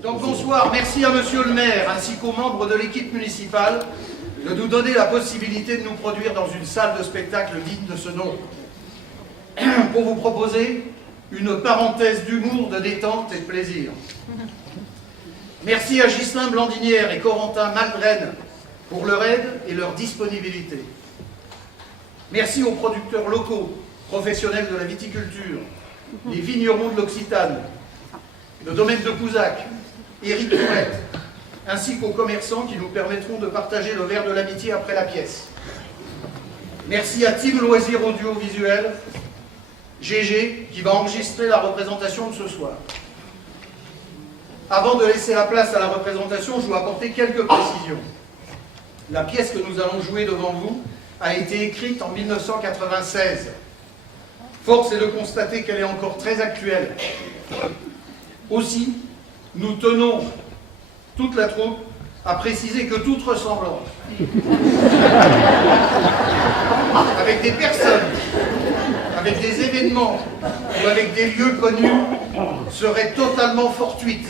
Donc bonsoir, merci à monsieur le maire ainsi qu'aux membres de l'équipe municipale de nous donner la possibilité de nous produire dans une salle de spectacle digne de ce nom. Pour vous proposer une parenthèse d'humour, de détente et de plaisir. Merci à Ghislain Blandinière et Corentin Malgren pour leur aide et leur disponibilité. Merci aux producteurs locaux, professionnels de la viticulture, les vignerons de l'Occitane, le domaine de Couzac, Éric Tourette, ainsi qu'aux commerçants qui nous permettront de partager le verre de l'amitié après la pièce. Merci à Team Loisirs Audiovisuel, GG, qui va enregistrer la représentation de ce soir. Avant de laisser la place à la représentation, je dois apporter quelques précisions. La pièce que nous allons jouer devant vous a été écrite en 1996. Force est de constater qu'elle est encore très actuelle. Aussi, nous tenons, toute la troupe, à préciser que toute ressemblance avec des personnes, avec des événements ou avec des lieux connus serait totalement fortuite.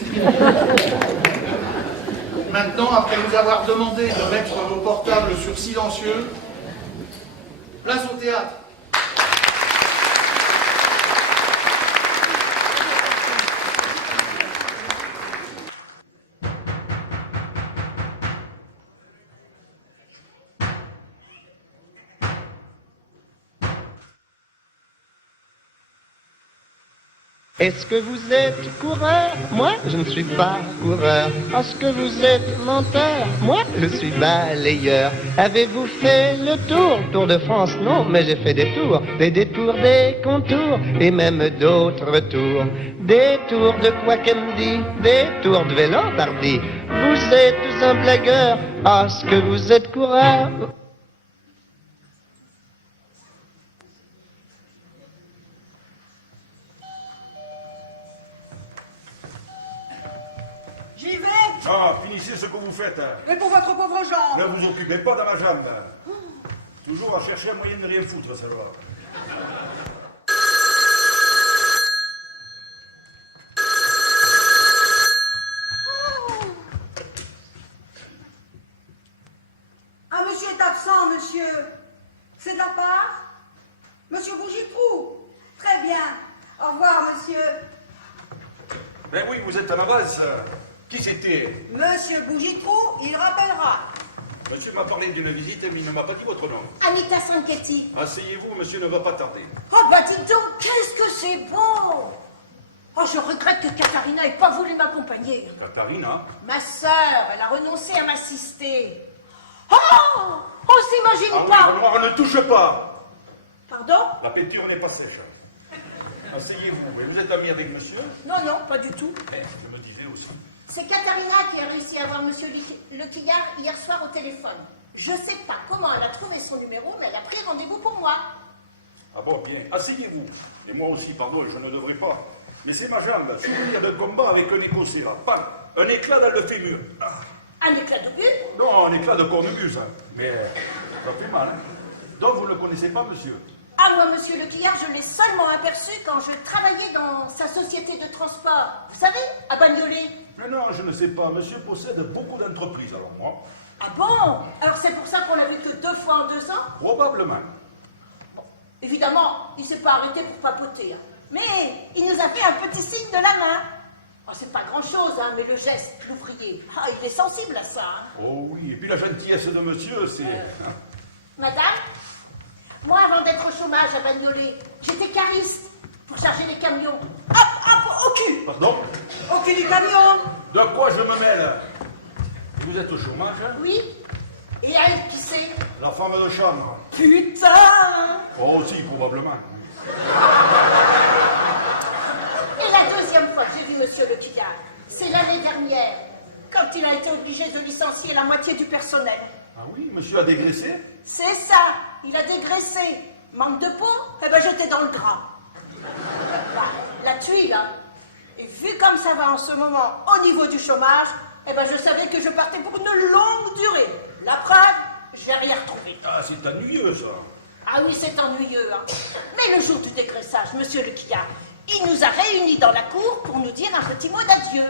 Maintenant, après vous avoir demandé de mettre vos portables sur silencieux, place au théâtre. Est-ce que vous êtes coureur? Moi, je ne suis pas coureur. Est-ce que vous êtes menteur? Moi, je suis balayeur. Avez-vous fait le tour de France? Non, mais j'ai fait des tours, des contours, et même d'autres tours. Des tours de Quackendy, des tours de Vélandardy. Vous êtes un blagueur. Est-ce que vous êtes coureur? J'y vais. Ah, finissez ce que vous faites. Mais pour votre pauvre jambe. Ne vous occupez pas de ma jambe. Toujours à chercher un moyen de ne rien foutre, ça va. Un monsieur est absent, monsieur. C'est de la part? Monsieur Bougitrou. Très bien. Au revoir, monsieur. Ben oui, vous êtes en avance. Qui c'était? Monsieur Bougitrou, il rappellera. Monsieur m'a parlé d'une visite, mais il ne m'a pas dit votre nom. Anita Sanchetti. Asseyez-vous, monsieur ne va pas tarder. Oh bah dites donc, qu'est-ce que c'est beau! Oh, je regrette que Katharina ait pas voulu m'accompagner. Katharina? Ma sœur, elle a renoncé à m'assister. Oh! On s'imagine Ah oui, pas! Renoir, ne touche pas. Pardon? La peinture n'est pas sèche. Asseyez-vous. Mais vous êtes ami avec monsieur? Non, non, pas du tout. Mais je me disais aussi. C'est Katharina qui a réussi à avoir monsieur Lequillard hier soir au téléphone. Je sais pas comment elle a trouvé son numéro, mais elle a pris rendez-vous pour moi. Ah bon, bien. Asseyez-vous. Et moi aussi, pardon, je ne devrais pas. Mais c'est ma jambe. Souvenir de combat avec un écossais, là. Bam! Un éclat dans le fémur. Ah. Un éclat de but? Non, un éclat de cornemuse. Hein. Mais ça fait mal. Hein. Donc, vous ne le connaissez pas, monsieur? Ah, moi, monsieur Lequillard, je l'ai seulement aperçu quand je travaillais dans sa société de transport. Vous savez, à Bagnolet. Mais non, je ne sais pas. Monsieur possède beaucoup d'entreprises, alors moi. Ah bon? Alors c'est pour ça qu'on l'a vu que 2 fois en 2 ans? Probablement. Évidemment, il ne s'est pas arrêté pour papoter. Hein. Mais il nous a fait un petit signe de la main. Oh, c'est pas grand-chose, hein, mais le geste, l'ouvrier, ah, il est sensible à ça. Hein. Oh oui, et puis la gentillesse de monsieur, c'est... Madame, moi, avant d'être au chômage à Bagnolet, j'étais cariste pour charger les camions. Hop, hop, au cul! Pardon? Au cul du camion. De quoi je me mêle? Vous êtes au chômage, hein? Oui. Et elle, qui c'est? La femme de chambre. Putain! Oh, aussi, probablement. Et la deuxième fois que j'ai vu monsieur Lequillard, c'est l'année dernière, quand il a été obligé de licencier la moitié du personnel. Ah oui, monsieur a dégraissé? C'est ça, il a dégraissé. Manque de peau? Eh ben j'étais dans le gras. La tuile, hein. Et vu comme ça va en ce moment au niveau du chômage, eh ben je savais que je partais pour une longue durée. La preuve, je l'ai rien retrouvé. Ah, c'est ennuyeux, ça. Ah oui, c'est ennuyeux, hein. Mais le jour du dégraissage, monsieur Lequillard, il nous a réunis dans la cour pour nous dire un petit mot d'adieu.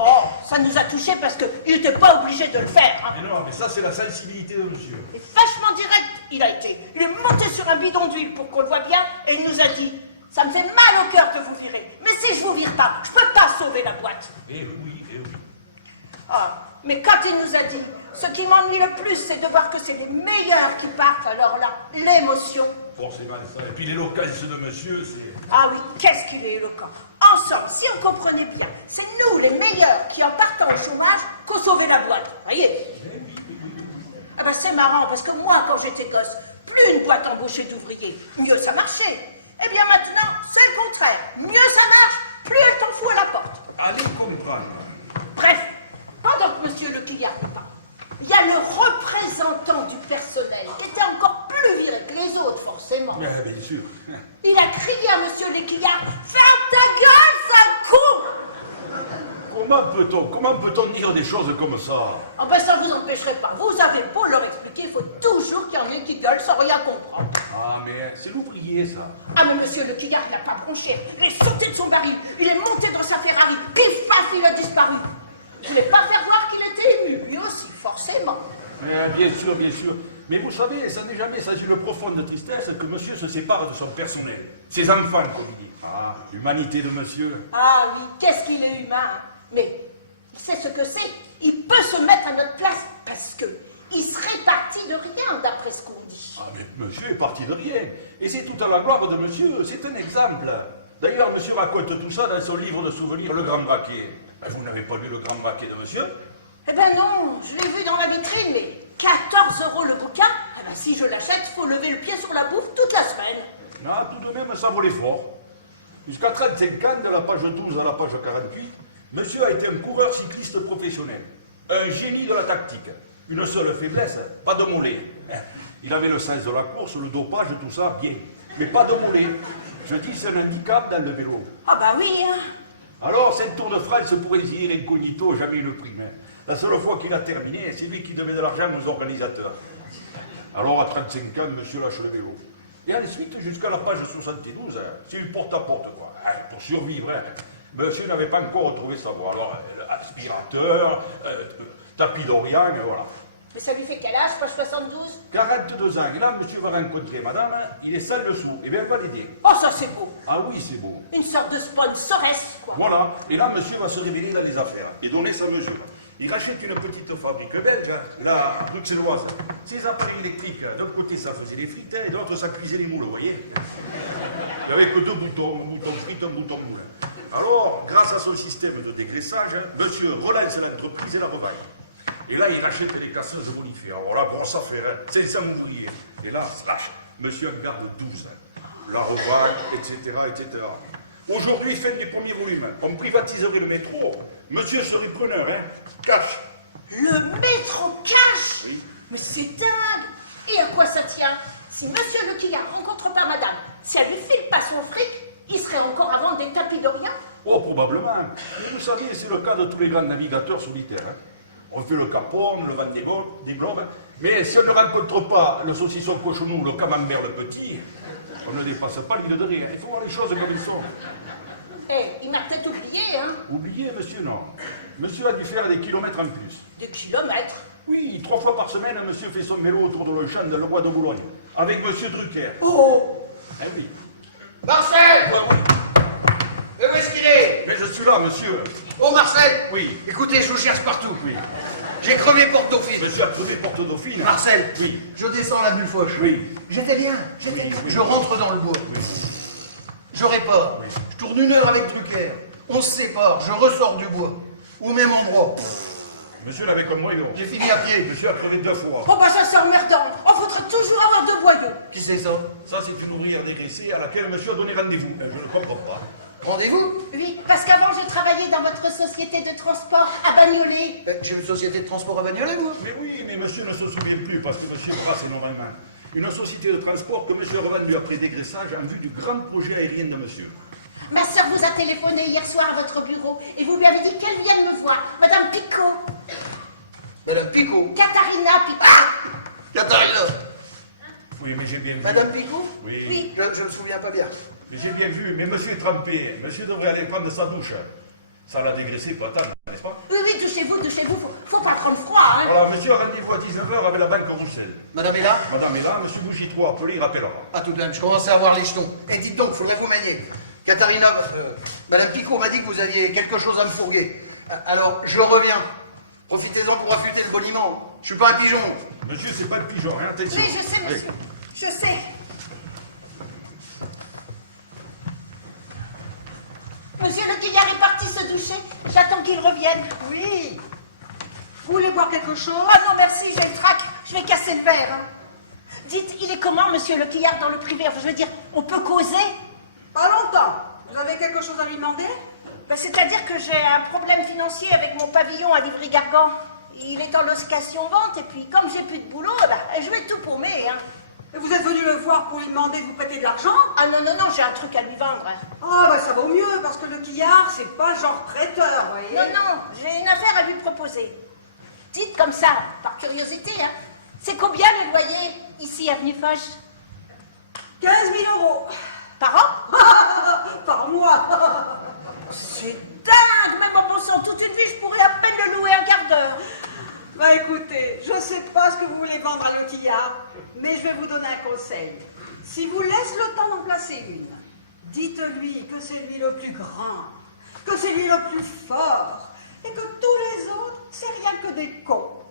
Oh, ça nous a touchés parce qu'il n'était pas obligé de le faire. Hein. Mais non, mais ça, c'est la sensibilité de monsieur. Et vachement direct, il a été. Il est monté sur un bidon d'huile pour qu'on le voie bien et il nous a dit « Ça me fait mal au cœur de vous virer, mais si je vous vire pas, je peux pas sauver la boîte. » Eh oui, eh oui. Ah, mais quand il nous a dit « Ce qui m'ennuie le plus, c'est de voir que c'est les meilleurs qui partent, alors là, l'émotion. » Forcément ça. Et puis l'éloquence de monsieur, c'est... Ah oui, qu'est-ce qu'il est éloquent. Ensemble, si on comprenait bien, c'est nous les meilleurs qui, en partant au chômage, qu'ont sauvé la boîte. Voyez? Ah ben c'est marrant, parce que moi, quand j'étais gosse, plus une boîte embauchée d'ouvriers, mieux ça marchait. Eh bien maintenant, c'est le contraire. Mieux ça marche, plus elle t'en fout à la porte. Allez comprendre. Bref, pendant que monsieur le Quillard ne parle, il y a le représentant du personnel, qui était encore plus viré que les autres, forcément. Bien sûr. Il a crié à monsieur le Quillard « Ferme ta gueule, sale con !» Comment peut-on dire des choses comme ça? Ah ben ça vous empêcherait pas. Vous avez beau leur expliquer, il faut toujours qu'il y en ait qui gueulent sans rien comprendre. Ah, mais c'est l'ouvrier, ça. Ah mais monsieur le Quillard, il n'a pas bronché. Il est sauté de son baril. Il est monté dans sa Ferrari. Pif, paf, il a disparu. Je ne voulais pas faire voir qu'il était ému. Lui aussi, forcément. Bien sûr, bien sûr. Mais vous savez, ça n'est jamais sans une profonde tristesse que monsieur se sépare de son personnel. Ses enfants, comme il dit. Ah, l'humanité de monsieur. Ah oui, qu'est-ce qu'il est humain. Mais il sait ce que c'est. Il peut se mettre à notre place parce que il serait parti de rien, d'après ce qu'on dit. Ah, mais monsieur est parti de rien. Et c'est tout à la gloire de monsieur. C'est un exemple. D'ailleurs, monsieur raconte tout ça dans son livre de souvenirs, Le Grand Braquet. Ben, vous n'avez pas lu Le Grand Braquet de monsieur? Eh ben non, je l'ai vu dans la vitrine, mais 14 € le bouquin. Eh ben si je l'achète, il faut lever le pied sur la bouffe toute la semaine. Ah, tout de même, ça vaut l'effort. Jusqu'à 35 ans, de la page 12 à la page 48, monsieur a été un coureur cycliste professionnel. Un génie de la tactique. Une seule faiblesse, pas de mollet. Il avait le sens de la course, le dopage, tout ça, bien. Mais pas de mollet. Je dis, c'est un handicap dans le vélo. Ah bah oui, hein. Alors, cette Tour de France pour essayer l'incognito, jamais le prix. La seule fois qu'il a terminé, c'est lui qui devait de l'argent aux organisateurs. Alors, à 35 ans, monsieur lâche le vélo. Et ensuite, jusqu'à la page 72, c'est une porte-à-porte, quoi. Pour survivre, monsieur n'avait pas encore retrouvé sa voie. Alors, aspirateur, tapis d'Orient, voilà. Mais ça lui fait quel âge, page 72? 42 ans. Et là, monsieur va rencontrer madame, il est sale dessous. Eh bien, elle va l'aider. Oh, ça c'est beau. Ah oui, c'est beau. Une sorte de sponsoresse, quoi. Voilà. Et là, monsieur va se révéler dans les affaires et donner sa mesure. Il rachète une petite fabrique belge, la bruxelloise. Ces appareils électriques, d'un côté ça faisait les frites, et de l'autre ça cuisait les moules, vous voyez. Il n'y avait que deux boutons, un bouton frite, un bouton moule. Alors, grâce à son système de dégraissage, monsieur relance l'entreprise et la revaille. Et là, il rachète les casseuses bonifères. Alors là, grosse affaire, 500 ouvriers. Et là, slash, monsieur en garde 12. La revaille, etc., etc. Aujourd'hui, fin du premier volume, on privatiserait le métro. Monsieur serait preneur, hein. Cash. Le métro cash. Oui. Mais c'est dingue. Et à quoi ça tient? Si monsieur le Quillard rencontre pas madame, si elle lui file pas son fric, il serait encore à vendre des tapis d'Orient? Oh, probablement. Mais vous savez, c'est le cas de tous les grands navigateurs solitaires. Hein. On fait le Capone, le Van des Globes, mais si on ne rencontre pas le saucisson cochonou, le camembert le petit, on ne dépasse pas l'île de rire. Il faut voir les choses comme elles sont. Eh, il m'a peut-être oublié, hein. Oubliez, monsieur, non. Monsieur a dû faire des kilomètres en plus. Des kilomètres. Oui, 3 fois par semaine, monsieur fait son vélo autour de le champ de le bois de Boulogne, avec monsieur Drucker. Oh. Eh oui. Marcel! Oui. Mais où est-ce qu'il est? Mais je suis là, monsieur. Oh, Marcel! Oui. Écoutez, je vous cherche partout. Oui. J'ai crevé Porte Dauphine. Monsieur a crevé Porte Dauphine. Marcel, Oui. je descends la Bulle-Foche. Oui. J'étais bien. Je rentre dans le bois. J'aurais peur. Oui. Je tourne 1 heure avec Drucker. On se sépare. Je ressors du bois. Où même endroit. Monsieur l'avait comme moi, non. J'ai fini à pied. Monsieur a crevé 2 fois. Oh bah ça c'est emmerdant. On faudrait toujours avoir 2 boyaux. Qui c'est ça? Ça, c'est une ouvrière dégraissée à laquelle monsieur a donné rendez-vous. Je ne comprends pas. Rendez-vous? Oui, parce qu'avant je travaillais dans votre société de transport à Bagnolet. J'ai une société de transport à Bagnolet, moi. Mais oui, mais monsieur ne se souvient plus parce que monsieur trace énormément. Une société de transport que monsieur a revendue après dégraissage en vue du grand projet aérien de monsieur. Ma sœur vous a téléphoné hier soir à votre bureau et vous lui avez dit qu'elle vienne me voir. Madame Picot. Madame Picot. Katharina Picot. Katharina. Oui, mais j'ai bien vu. Madame Picot? Oui. Oui. Je me souviens pas bien. Mais j'ai bien vu, mais monsieur est trempé. Monsieur devrait aller prendre sa douche. Ça l'a dégraissé, pas tant, n'est-ce pas? douchez-vous, faut pas prendre froid, hein. Voilà, monsieur a rendez-vous à 19h avec la banque Roussel. Madame est là? Madame est là, monsieur Bougitro a appelé, il rappellera. Ah, tout de même, je commençais à voir les jetons. Et dites donc, faudrait vous manier. Katharina, Madame Picot m'a dit que vous aviez quelque chose à me fourguer. Alors, je reviens. Profitez-en pour affûter le boniment. Je suis pas un pigeon. Monsieur, c'est pas le pigeon, hein, attention. Oui, je sais, monsieur. Je sais. Monsieur le Guillard est parti se doucher. J'attends qu'il revienne. Oui. Vous voulez boire quelque chose? Ah non, merci, j'ai le trac. Je vais casser le verre. Hein. Dites, il est comment, monsieur le Guillard, dans le privé? Enfin, je veux dire, on peut causer? Pas longtemps. Vous avez quelque chose à lui demander? Ben, c'est-à-dire que j'ai un problème financier avec mon pavillon à Livry-Gargan. Il est en location-vente, et puis comme j'ai plus de boulot, ben, je vais tout paumer. Hein. Et vous êtes venu le voir pour lui demander de vous prêter de l'argent? Ah non, non, non, j'ai un truc à lui vendre. Hein. Ah, bah ça vaut mieux, parce que le quillard, c'est pas genre prêteur, vous voyez? Non, non, j'ai une affaire à lui proposer. Dites comme ça, par curiosité, hein. C'est combien le loyer ici, avenue Foch? 15 000 euros. Par an? Par mois. C'est dingue! Même en pensant toute une vie, je pourrais à peine le louer un quart d'heure. Bah écoutez, je sais pas ce que vous voulez vendre à le quillard, mais je vais vous donner un conseil. Si vous laisse le temps d'en placer une, dites-lui que c'est lui le plus grand, que c'est lui le plus fort, et que tous les autres, c'est rien que des cons.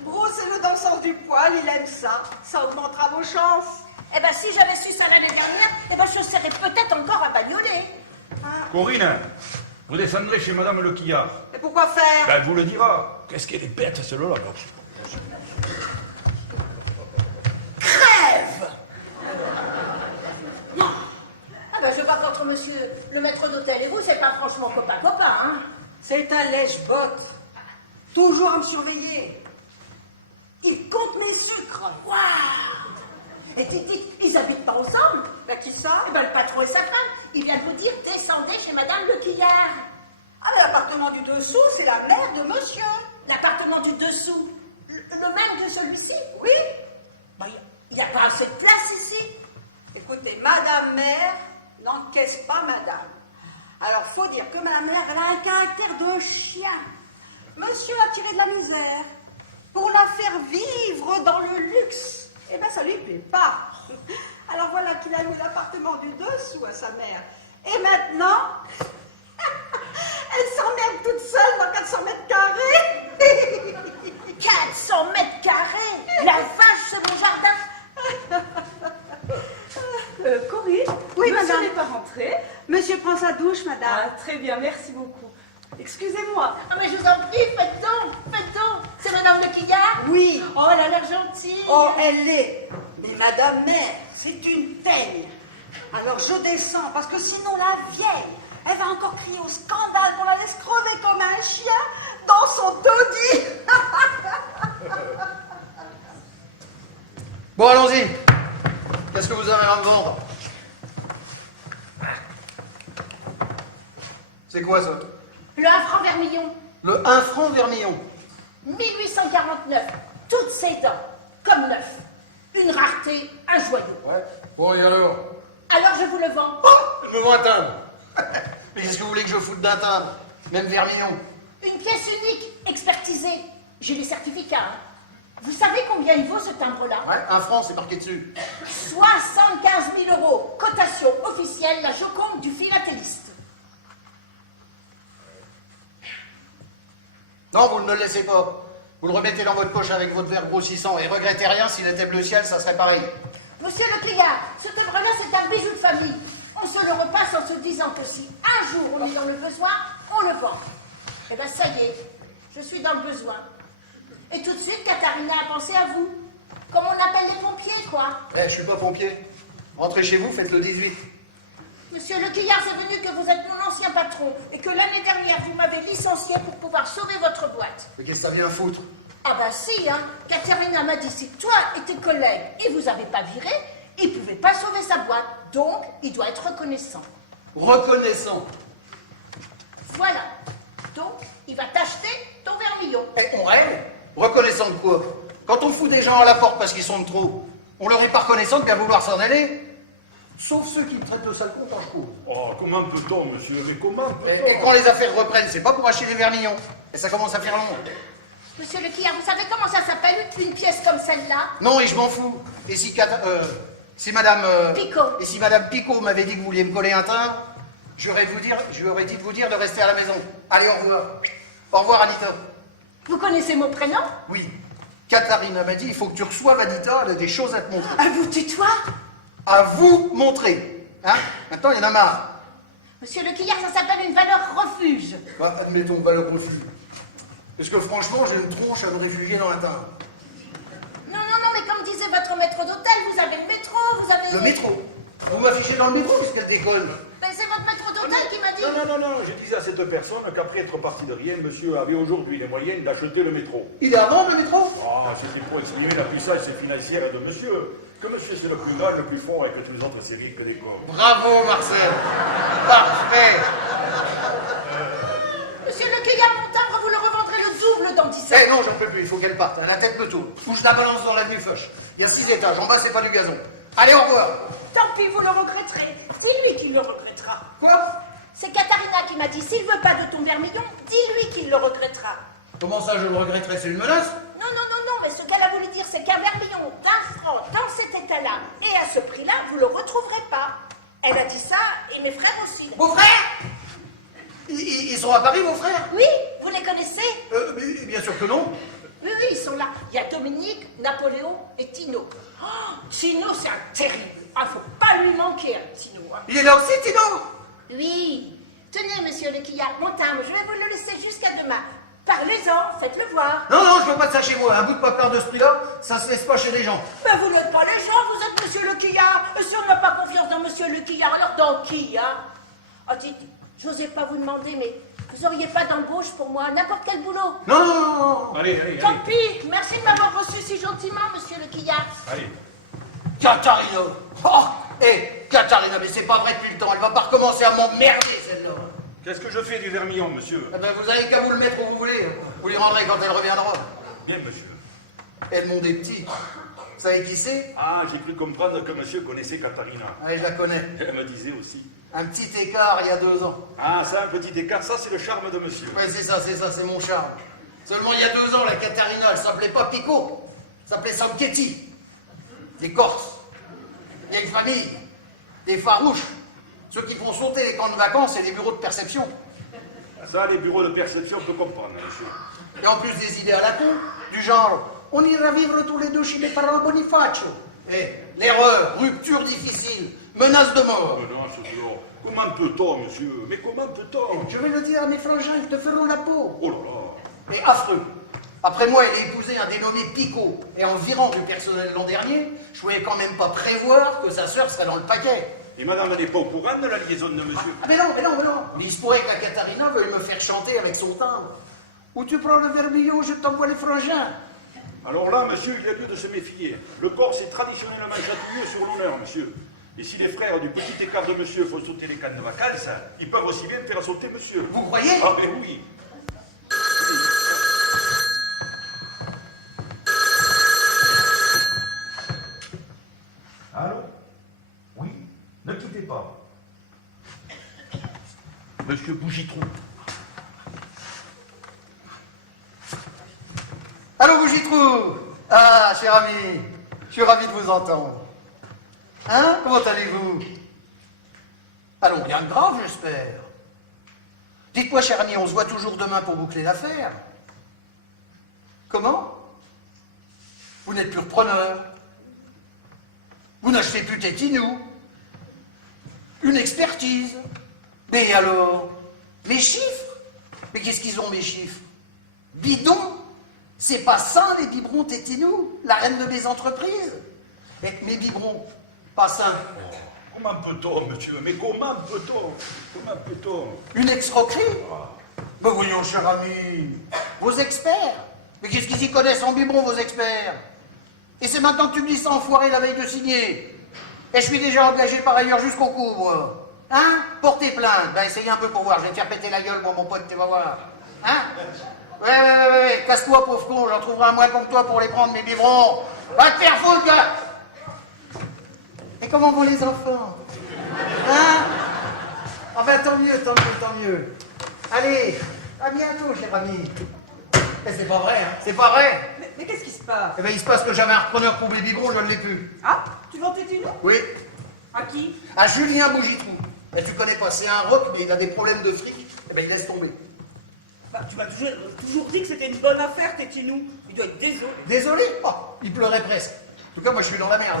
Brossez-le dans le sens du poil, il aime ça, ça augmentera vos chances. Eh ben, si j'avais su ça l'année dernière, eh ben, je serais peut-être encore à bagnoler. Corinne, vous descendrez chez Madame Le Quillard. Et pourquoi faire? Ben, elle vous le dira. Qu'est-ce qu'elle est bête, celle-là, gauche. Crève! Non. Ah ben, je vois qu'entre monsieur le maître d'hôtel et vous, c'est pas franchement copain-copain, hein. C'est un lèche-botte, toujours à me surveiller. Il compte mes sucres. Waouh! Et dites, ils habitent pas ensemble? Ben qui ça? Eh ben, le patron et sa femme, il vient de vous dire, descendez chez Madame Le Quillard. Ah, mais l'appartement du dessous, c'est la mère de monsieur. L'appartement du dessous, le même que celui-ci? Oui. Ben, il n'y a pas assez de place ici. Écoutez, Madame Mère n'encaisse pas Madame. Alors, faut dire que ma mère, elle a un caractère de chien. Monsieur l'a tiré de la misère. Pour la faire vivre dans le luxe, eh bien, ça lui plaît pas. Alors voilà qu'il a eu l'appartement du dessous à sa mère. Et maintenant, elle s'emmerde toute seule dans 400 mètres carrés. 400 mètres carrés! La vache, c'est mon jardin! Corinne, Oui, monsieur madame. n'est pas rentré. Monsieur prend sa douche, madame. Ah, très bien, merci beaucoup. Excusez-moi. Ah, mais je vous en prie, faites donc, faites donc! C'est Madame Le Quillard? Oui. Oh, elle a l'air gentille! Oh, elle l'est. Mais Madame Mère, c'est une teigne. Alors je descends, parce que sinon la vieille, elle va encore crier au scandale qu'on la laisse crever comme un chien dans son taudis. Bon, allons-y. Qu'est-ce que vous avez à me vendre? C'est quoi ça? Le 1 franc vermillon, Le 1 franc vermillon. 1849, toutes ses dents, comme neuf. Une rareté, un joyau. Ouais. Bon, et alors? Alors je vous le vends. Oh, elle me voit un timbre. Mais qu'est-ce que vous voulez que je foute d'un timbre? Même vermillon. Une pièce unique, expertisée. J'ai les certificats. Hein. Vous savez combien il vaut ce timbre-là? Ouais, 1 franc, c'est marqué dessus. 75 000 euros. Cotation officielle, la Joconde du philatéliste. Non, vous ne me le laissez pas. Vous le remettez dans votre poche avec votre verre grossissant et regrettez rien, s'il était bleu ciel, ça serait pareil. Monsieur le Cliard, ce timbre-là, c'est un bijou de famille. On se le repasse en se disant que si un jour on est dans le besoin, on le vend. Eh bien, ça y est, je suis dans le besoin. Et tout de suite, Katharina a pensé à vous. Comme on appelle les pompiers, quoi. Eh, je suis pas pompier. Rentrez chez vous, faites le 18. Monsieur le Quillard, c'est venu que vous êtes mon ancien patron et que l'année dernière, vous m'avez licencié pour pouvoir sauver votre boîte. Mais qu'est-ce que ça vient foutre? Ah bah si, hein. Katharina m'a dit, si toi et tes collègues, ils vous avaient pas viré, il pouvait pas sauver sa boîte. Donc, il doit être reconnaissant. Reconnaissant. Voilà. Donc, il va t'acheter ton vermillon. Eh, on rêve? Reconnaissant de quoi? Quand on fout des gens à la porte parce qu'ils sont de trop, on leur est pas reconnaissant de bien vouloir s'en aller? Sauf ceux qui traitent le sale compte en cause. Oh, comment peut-on, monsieur? Mais comment peut-on? Et quand les affaires reprennent, c'est pas pour acheter des vermillons. Et ça commence à faire long. Monsieur le Quillard, vous savez comment ça s'appelle, une pièce comme celle-là? Non, et je m'en fous. Et si madame... Picot. Et si madame Picot m'avait dit que vous vouliez me coller un timbre, je lui aurais dit de vous dire de rester à la maison. Allez, au revoir. Au revoir, Anita. Vous connaissez mon prénom? Oui. Katharina m'a dit, il faut que tu reçoives Anita, elle a des choses à te montrer. À vous tutoie? À vous montrer. Hein? Maintenant, il y en a marre. Monsieur le Quillard, ça s'appelle une valeur refuge. Bah, admettons, valeur refuge. Parce que franchement, j'ai une tronche à me réfugier dans un timbre. Non, mais comme disait votre maître d'hôtel, vous avez le métro, vous avez... Le métro. Vous m'affichez dans le métro puisqu'elle déconne. Ben, c'est votre maître d'hôtel qui m'a dit... Non, je disais à cette personne qu'après être parti de rien, monsieur avait aujourd'hui les moyens d'acheter le métro. Il est à vendre, le métro? Ah, c'était pour insinuer la puissance financière de monsieur. Que monsieur c'est le plus grand, le plus fort et que tous les autres c'est vite que des corps. Bravo, Marcel. Parfait. Monsieur le Quillard, mon timbre, vous le revendrez le double dans 17 ans. Eh non, j'en peux plus, il faut qu'elle parte. La tête me tourne. Ou je la balance dans l'avenue Foch. Il y a 6 étages, en bas c'est pas du gazon. Allez, au revoir. Tant pis, vous le regretterez. C'est lui qui le regrettera. Quoi? C'est Katharina qui m'a dit, s'il veut pas de ton vermillon, dis-lui qu'il le regrettera. Comment ça, je le regretterais? C'est une menace? Non, mais ce qu'elle a voulu dire, c'est qu'un vermillon d'1 franc dans cet état-là, et à ce prix-là, vous le retrouverez pas. Elle a dit ça, et mes frères aussi. Vos frères? Ils sont à Paris, vos frères? Oui, vous les connaissez? Mais bien sûr que non. Oui, ils sont là. Il y a Dominique, Napoléon et Tino. Oh, Tino, c'est un terrible. Ah, faut pas lui manquer, un Tino. Hein. Il est là aussi, Tino? Oui. Tenez, monsieur le Quillard, mon timbre, je vais vous le laisser jusqu'à demain. Parlez-en, faites-le voir. Non, je veux pas de ça chez moi. Un bout de papier de ce prix-là, ça se laisse pas chez les gens. Mais vous n'êtes pas les gens, vous êtes monsieur le Quillard. Et si on n'a pas confiance dans monsieur le Quillard, alors dans qui, hein? Ah, dites, j'osais pas vous demander, mais vous auriez pas d'embauche pour moi, n'importe quel boulot? Non. Allez. Tant pis, merci de m'avoir reçu si gentiment, monsieur le Quillard. Allez. Katharina. Oh, Katharina, mais c'est pas vrai depuis le temps. Elle va pas recommencer à m'emmerder, celle-là. Qu'est-ce que je fais du vermillon, monsieur? Eh ben, vous avez qu'à vous le mettre où vous voulez. Vous lui rendrez quand elle reviendra. Bien, monsieur. Edmond des petits. Vous savez qui c'est? Ah, j'ai cru comprendre que monsieur connaissait Katharina. Oui, je la connais. Elle me disait aussi. Un petit écart il y a 2 ans. Ah, ça, un petit écart, ça, c'est le charme de monsieur. Oui, c'est ça, c'est mon charme. Seulement il y a 2 ans, la Katharina, elle s'appelait pas Picot. Elle s'appelait Sanchetti. Des Corses. Il y a une famille. Des farouches. Ceux qui font sauter les camps de vacances et les bureaux de perception. Ça, les bureaux de perception, on peut comprendre, monsieur. Et en plus des idées à la con, du genre, on ira vivre tous les deux chez mes parents Bonifacio. Et l'erreur, rupture difficile, menace de mort. Non, c'est comment peut-on, monsieur? Mais comment peut-on? Je vais le dire à mes frangins, ils te feront la peau. Oh là là. Mais affreux. Après moi, elle a épousé un dénommé Picot. Et en virant du personnel l'an dernier, je pouvais quand même pas prévoir que sa sœur serait dans le paquet. Et madame n'est pas au courant de la liaison de monsieur? Ah mais non. Mais il se pourrait que la Katharina veuille me faire chanter avec son timbre. Où tu prends le vermillon, je t'envoie les frangins. Alors là, monsieur, il y a lieu de se méfier. Le Corse est traditionnellement chatouilleux sur l'honneur, monsieur. Et si les frères du petit écart de monsieur font sauter les cannes de vacances, ils peuvent aussi bien faire sauter monsieur. Vous croyez? Ah, mais oui. Allô? Oui? Ne quittez pas. Monsieur Bougitrou. Allô, Bougitrou? Ah, cher ami, je suis ravi de vous entendre. Hein? Comment allez-vous? Allons, rien de grave, j'espère. Dites-moi, cher ami, on se voit toujours demain pour boucler l'affaire. Comment? Vous n'êtes plus repreneur. Vous n'achetez plus Tétinou. Une expertise. Mais alors? Mes chiffres? Mais qu'est-ce qu'ils ont, mes chiffres? Bidon? C'est pas ça, les biberons Tétinou, la reine de mes entreprises. Et mes biberons, pas ça. Comment peut-on, monsieur? Mais comment peut-on? Comment peut-on? Une escroquerie? Ben voyons, cher ami, vos experts. Mais qu'est-ce qu'ils y connaissent en biberon, vos experts? Et c'est maintenant que tu me dis ça, enfoiré, la veille de signer. Et je suis déjà engagé par ailleurs jusqu'au cou, moi. Hein? Portez plainte. Ben essayez un peu pour voir, je vais te faire péter la gueule, moi, mon pote, tu vas voir. Hein? Ouais, casse-toi, pauvre con, j'en trouverai un moins comme toi pour les prendre, mes biberons. Va te faire foutre, gars! Et comment vont les enfants? Hein? Ah ben tant mieux. Allez, À bientôt, cher ami. Mais c'est pas vrai, hein. C'est pas vrai. Mais qu'est-ce qui se passe? Eh ben, il se passe que j'avais un repreneur pour mes biberons, je ne l'ai plus. Ah, tu vends tes tunnels? Oui. À qui? À Julien Bougitrou. Ben, tu connais pas, c'est un rock, mais il a des problèmes de fric. Eh ben, il laisse tomber. Bah, tu m'as toujours dit que c'était une bonne affaire, tes Tinou. Il doit être désolé. Désolé. Oh, il pleurait presque. En tout cas, moi, je suis dans la merde.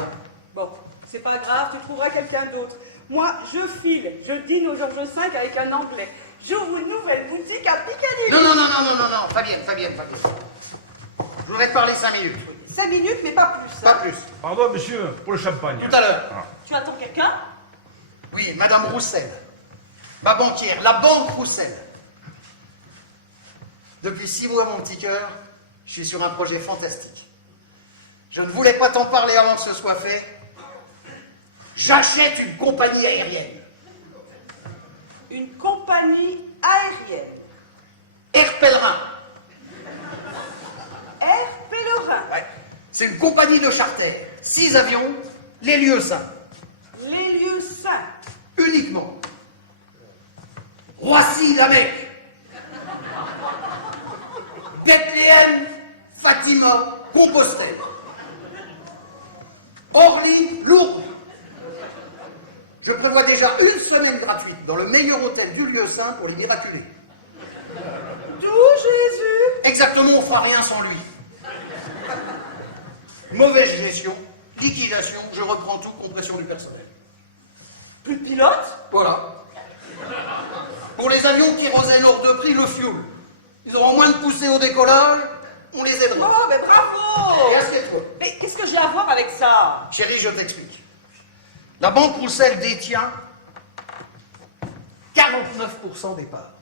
Bon, c'est pas grave, tu trouveras quelqu'un d'autre. Moi, je file, je dîne au Georges V avec un Anglais. J'ouvre une nouvelle boutique à Piccadilly. Non, Fabienne. Je voudrais te parler 5 minutes. 5 minutes, mais pas plus. Pas plus. Pardon, monsieur, pour le champagne. Tout à l'heure. Tu attends quelqu'un? Oui, Madame Roussel. Ma banquière, la banque Roussel. Depuis 6 mois, mon petit cœur, je suis sur un projet fantastique. Je ne voulais pas t'en parler avant que ce soit fait. J'achète une compagnie aérienne. Une compagnie aérienne. Air Pèlerin. Air Pèlerin. Ouais. C'est une compagnie de charter. 6 avions, les lieux saints. Les lieux saints. Uniquement. Roissy, la Mecque. Bethléem, Fatima, Compostelle. Orly, Lourdes. Je prévois déjà une semaine gratuite dans le meilleur hôtel du lieu saint pour les miraculés. D'où Jésus? Exactement, on fera rien sans lui. Mauvaise gestion, liquidation, je reprends tout, compression du personnel. Plus de pilote? Voilà. Pour les avions qui rosènent hors de prix, le fioul. Ils auront moins de poussée au décollage, on les aidera. Oh, mais bravo! Et assieds-toi. Mais qu'est-ce que j'ai à voir avec ça? Chérie, je t'explique. La banque Roussel détient 49% des parts.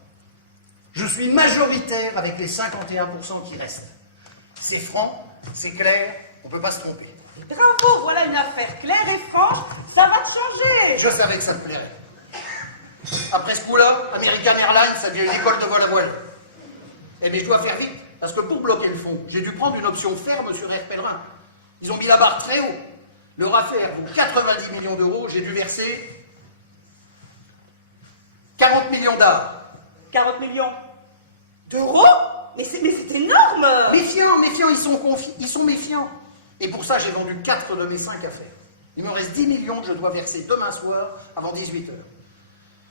Je suis majoritaire avec les 51% qui restent. C'est franc, c'est clair, on ne peut pas se tromper. Bravo, voilà une affaire claire et franche, ça va te changer. Je savais que ça te plairait. Après ce coup-là, American Airlines, ça devient une école de vol à voile. Eh bien, je dois faire vite, parce que pour bloquer le fonds, j'ai dû prendre une option ferme sur Air Pèlerin. Ils ont mis la barre très haut. Leur affaire, pour 90 millions d'euros, j'ai dû verser 40 millions d'arts. 40 millions d'euros? Mais c'est énorme. Méfiants, ils sont méfiants. Et pour ça, j'ai vendu 4 de mes 5 affaires. Il me reste 10 millions que je dois verser demain soir avant 18h.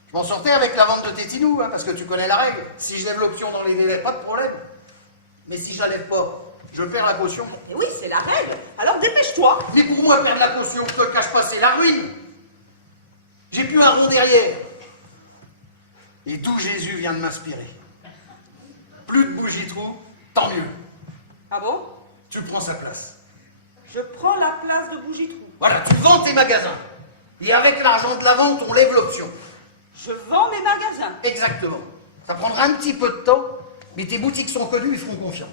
Je m'en sortais avec la vente de Tétinou, hein, parce que tu connais la règle. Si je lève l'option dans les délais, pas de problème. Mais si je la lève pas, je perds la caution. Et oui, c'est la règle. Alors dépêche-toi. Mais pour moi, perdre la caution, ne te cache pas, c'est la ruine. J'ai plus un rond derrière. Et d'où Jésus vient de m'inspirer. Plus de Bougitrou, tant mieux. Ah bon? Tu prends sa place. Je prends la place de Bougitrou. Voilà, tu vends tes magasins. Et avec l'argent de la vente, on lève l'option. Je vends mes magasins. Exactement. Ça prendra un petit peu de temps, mais tes boutiques sont connues, ils feront confiance.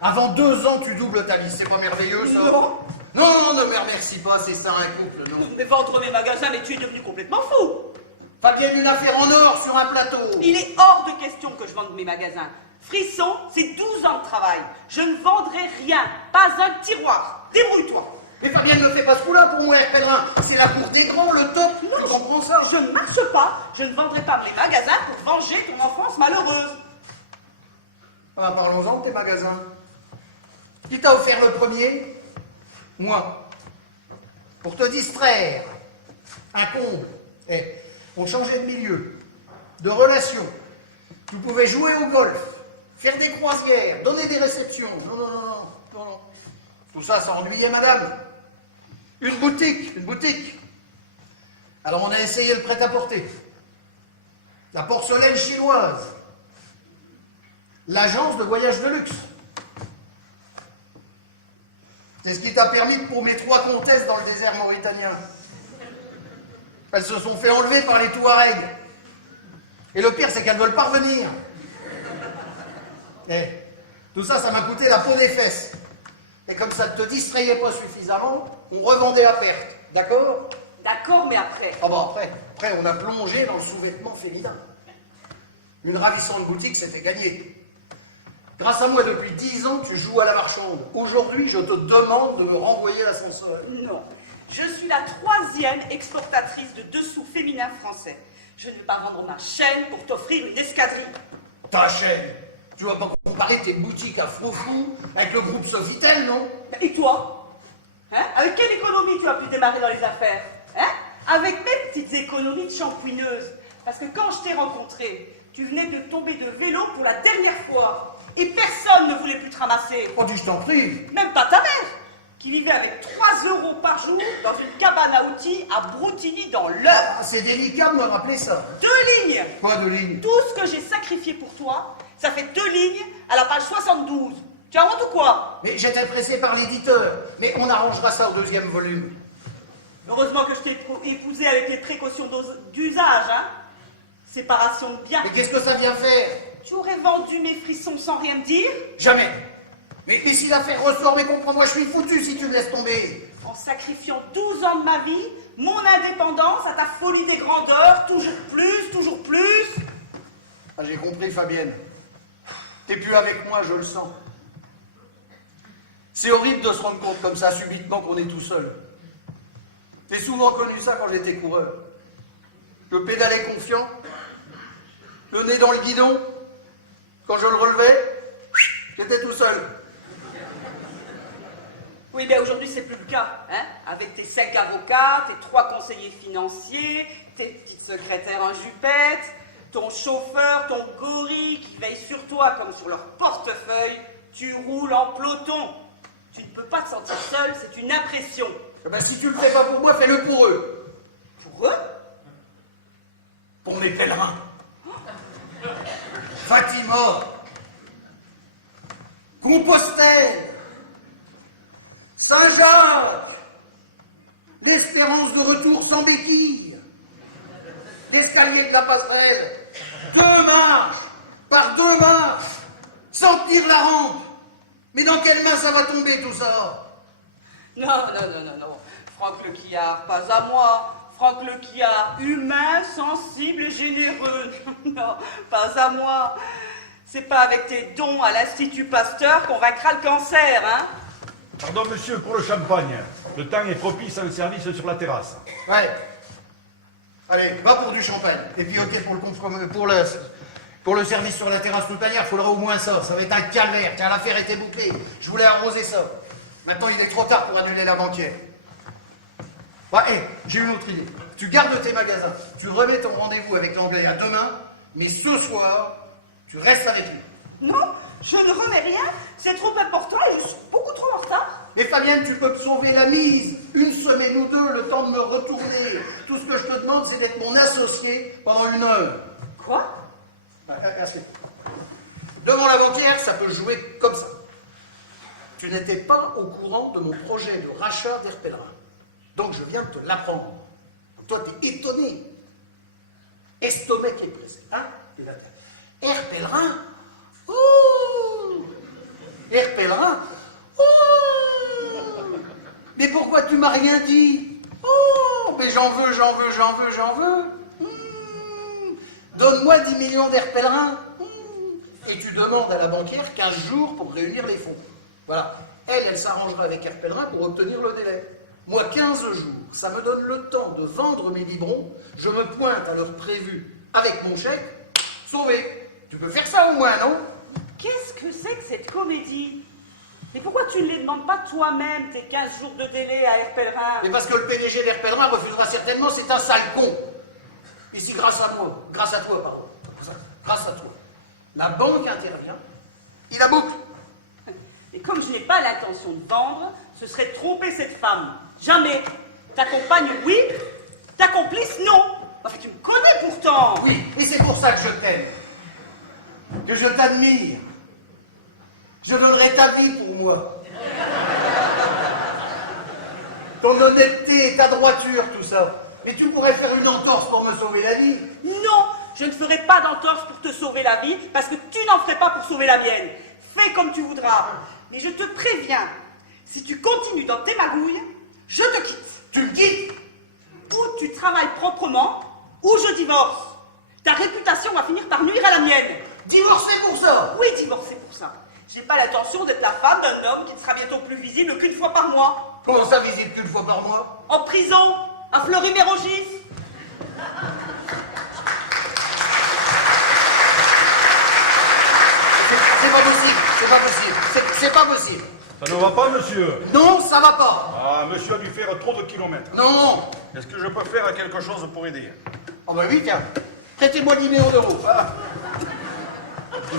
Avant 2 ans, tu doubles ta liste. C'est pas merveilleux, ça? Non. Non, ne me remercie pas, c'est ça un couple, non. Mais vendre mes magasins, mais tu es devenu complètement fou. Fabienne, une affaire en or sur un plateau. Il est hors de question que je vende mes magasins. Frisson, c'est 12 ans de travail. Je ne vendrai rien, pas un tiroir. Débrouille-toi. Mais Fabienne, ne fais pas ce coup-là pour moi, Air Pèlerin. C'est la cour des grands, le top. Tu comprends ça? Je ne marche pas. Je ne vendrai pas mes magasins pour venger ton enfance malheureuse. Ah, parlons-en de tes magasins. Qui t'a offert le premier? Moi. Pour te distraire. Un comble. On changeait de milieu, de relation. Tu pouvais jouer au golf, faire des croisières, donner des réceptions. Non. Tout ça, ça ennuyait madame. Une boutique. Alors on a essayé le prêt-à-porter. La porcelaine chinoise. L'agence de voyage de luxe. C'est ce qui t'a permis de paumer 3 comtesses dans le désert mauritanien. Elles se sont fait enlever par les Touaregs. Et le pire, c'est qu'elles ne veulent pas revenir. Tout ça, ça m'a coûté la peau des fesses. Et comme ça ne te distrayait pas suffisamment, on revendait à perte. D'accord? D'accord, mais après. Ah bah après, on a plongé dans le sous-vêtement féminin. Une ravissante boutique s'était gagnée. Grâce à moi, depuis 10 ans, tu joues à la marchande. Aujourd'hui, je te demande de me renvoyer l'ascenseur. Non. Je suis la 3e exportatrice de dessous féminins français. Je ne vais pas vendre ma chaîne pour t'offrir une escadrille. Ta chaîne. Tu vas pas comparer tes boutiques à Froufrou avec le groupe Sofitel, non? Et toi? Hein? Avec quelle économie tu as pu démarrer dans les affaires? Hein? Avec mes petites économies de champouineuse. Parce que quand je t'ai rencontré, tu venais de tomber de vélo pour la dernière fois. Et personne ne voulait plus te ramasser. Oh, dis, je t'en prie. Même pas ta mère, qui vivait avec 3 € par jour dans une cabane à outils à Broutigny dans l'Eure. Ah, c'est délicat de me rappeler ça. 2 lignes. Quoi de ligne? Tout ce que j'ai sacrifié pour toi, ça fait 2 lignes à la page 72. Tu as honte ou quoi? Mais j'étais pressé par l'éditeur. Mais on arrangera ça au 2e volume. Heureusement que je t'ai épousé avec les précautions d'usage, hein? Séparation de biens. Mais qu'est-ce que ça vient faire? Tu aurais vendu mes frissons sans rien me dire? Jamais. Mais si l'affaire ressort, mais comprends-moi, je suis foutu si tu me laisses tomber. En sacrifiant 12 ans de ma vie, mon indépendance à ta folie des grandeurs, toujours plus, toujours plus. Ah, j'ai compris, Fabienne. T'es plus avec moi, je le sens. C'est horrible de se rendre compte comme ça, subitement, qu'on est tout seul. J'ai souvent connu ça quand j'étais coureur. Je pédalais confiant, le nez dans le guidon. Quand je le relevais, j'étais tout seul. Oui, bien aujourd'hui, c'est plus le cas, hein? Avec tes 5 avocats, tes 3 conseillers financiers, tes petites secrétaires en jupette, ton chauffeur, ton gorille qui veille sur toi comme sur leur portefeuille, tu roules en peloton. Tu ne peux pas te sentir seul, c'est une impression. Eh ben, si tu le fais pas pour moi, fais-le pour eux. Pour eux? Pour mes pèlerins. Fatima, Compostelle, Saint-Jacques, l'espérance de retour sans béquille, l'escalier de la passerelle, 2 marches, par 2 marches, sentir la rampe. Mais dans quelle main ça va tomber tout ça? Non, non, non, non, non. Franck Lequillard, pas à moi. Franck Lequillard, humain, sensible, généreux. Non, pas à moi. C'est pas avec tes dons à l'Institut Pasteur qu'on vaincra le cancer, hein? Pardon, monsieur, pour le champagne. Le temps est propice à un service sur la terrasse. Ouais. Allez, va pour du champagne. Et puis ok pour le service sur la terrasse toute manière, il faudra au moins ça. Ça va être un calvaire. Tiens, l'affaire était bouclée. Je voulais arroser ça. Maintenant, il est trop tard pour annuler la banquière. Ouais, j'ai une autre idée. Tu gardes tes magasins. Tu remets ton rendez-vous avec l'anglais à demain. Mais ce soir, tu restes avec lui. Non, je ne remets rien. C'est trop important et je suis beaucoup trop en retard. Mais Fabienne, tu peux me sauver la mise. 1 semaine ou 2, le temps de me retourner. Tout ce que je te demande, c'est d'être mon associé pendant 1 heure. Quoi? Merci. Devant la banquière, ça peut jouer comme ça. Tu n'étais pas au courant de mon projet de rachat d'Air Pèlerin. Donc je viens de te l'apprendre. Donc toi, t'es étonné. Estomac est pressé. Hein? Air Pèlerin? Ouh! Air Pèlerin? Ouh! Mais pourquoi tu m'as rien dit? Oh! Mais j'en veux. Donne-moi 10 millions d'Air Pèlerin. Et tu demandes à la banquière 15 jours pour réunir les fonds. Voilà. Elle s'arrangera avec Air Pèlerin pour obtenir le délai. Moi, 15 jours, ça me donne le temps de vendre mes biberons. Je me pointe à l'heure prévue avec mon chèque. Sauvé. Tu peux faire ça au moins, non? Qu'est-ce que c'est que cette comédie? Mais pourquoi tu ne les demandes pas toi-même, tes 15 jours de délai à Air Pèlerin? Mais parce que le PDG d'Air Pèlerin refusera certainement, c'est un sale con. Ici, grâce à toi, la banque intervient, il la boucle. Et comme je n'ai pas l'intention de vendre, ce serait tromper cette femme. Jamais. Ta compagne, oui. Ta complice, non. Enfin, tu me connais pourtant. Oui, et c'est pour ça que je t'aime. Que je t'admire. Je donnerai ta vie pour moi. Ton honnêteté et ta droiture, tout ça. Mais tu pourrais faire une entorse pour me sauver la vie. Non, je ne ferai pas d'entorse pour te sauver la vie, parce que tu n'en ferais pas pour sauver la mienne. Fais comme tu voudras. Mais je te préviens, si tu continues dans tes magouilles, je te quitte. Tu me quittes? Ou tu travailles proprement, ou je divorce. Ta réputation va finir par nuire à la mienne. Divorcer pour ça? Oui, divorcer pour ça. J'ai pas l'intention d'être la femme d'un homme qui ne sera bientôt plus visible qu'une fois par mois. Comment ça, visible qu'une fois par mois? En prison, à Fleury-Mérogis. possible, c'est pas possible, c'est pas possible. Ça ne va pas, monsieur? Non, ça va pas. Ah, monsieur a dû faire trop de kilomètres. Non. Est-ce que je peux faire quelque chose pour aider? Oh ben oui, tiens. Prêtez-moi 10 millions d'euros.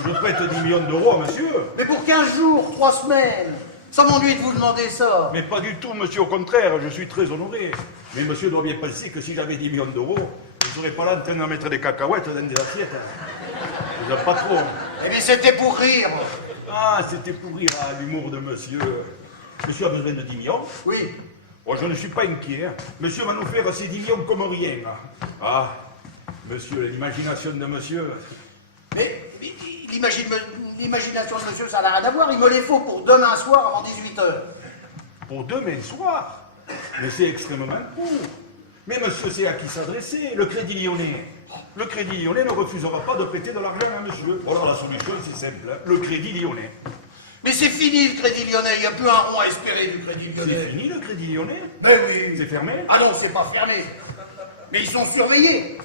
Je prête 10 millions d'euros, monsieur. Mais pour 15 jours, 3 semaines. Ça m'ennuie de vous demander ça. Mais pas du tout, monsieur, au contraire, je suis très honoré. Mais monsieur doit bien penser que si j'avais 10 millions d'euros, je ne serais pas là en train de mettre des cacahuètes dans des assiettes. Vous n'avez pas trop. Eh bien, c'était pour rire. Ah, c'était pour rire à l'humour de monsieur. Monsieur a besoin de 10 millions? Oui. Oh, je ne suis pas inquiet. Hein. Monsieur va nous faire ces 10 millions comme rien. Ah, monsieur, l'imagination de monsieur. Mais l'imagination de monsieur, ça n'a rien à voir. Il me les faut pour demain soir avant 18h. Pour demain soir? Mais c'est extrêmement court. Mais monsieur sait à qui s'adresser, le Crédit Lyonnais. Le Crédit Lyonnais ne refusera pas de prêter de l'argent à monsieur. Alors la solution, c'est simple, hein. Le Crédit Lyonnais. Mais c'est fini le Crédit Lyonnais. Il n'y a plus un rond à espérer du Crédit Lyonnais. C'est fini le Crédit Lyonnais? Ben oui. C'est fermé? Ah non, c'est pas fermé. Mais ils sont surveillés.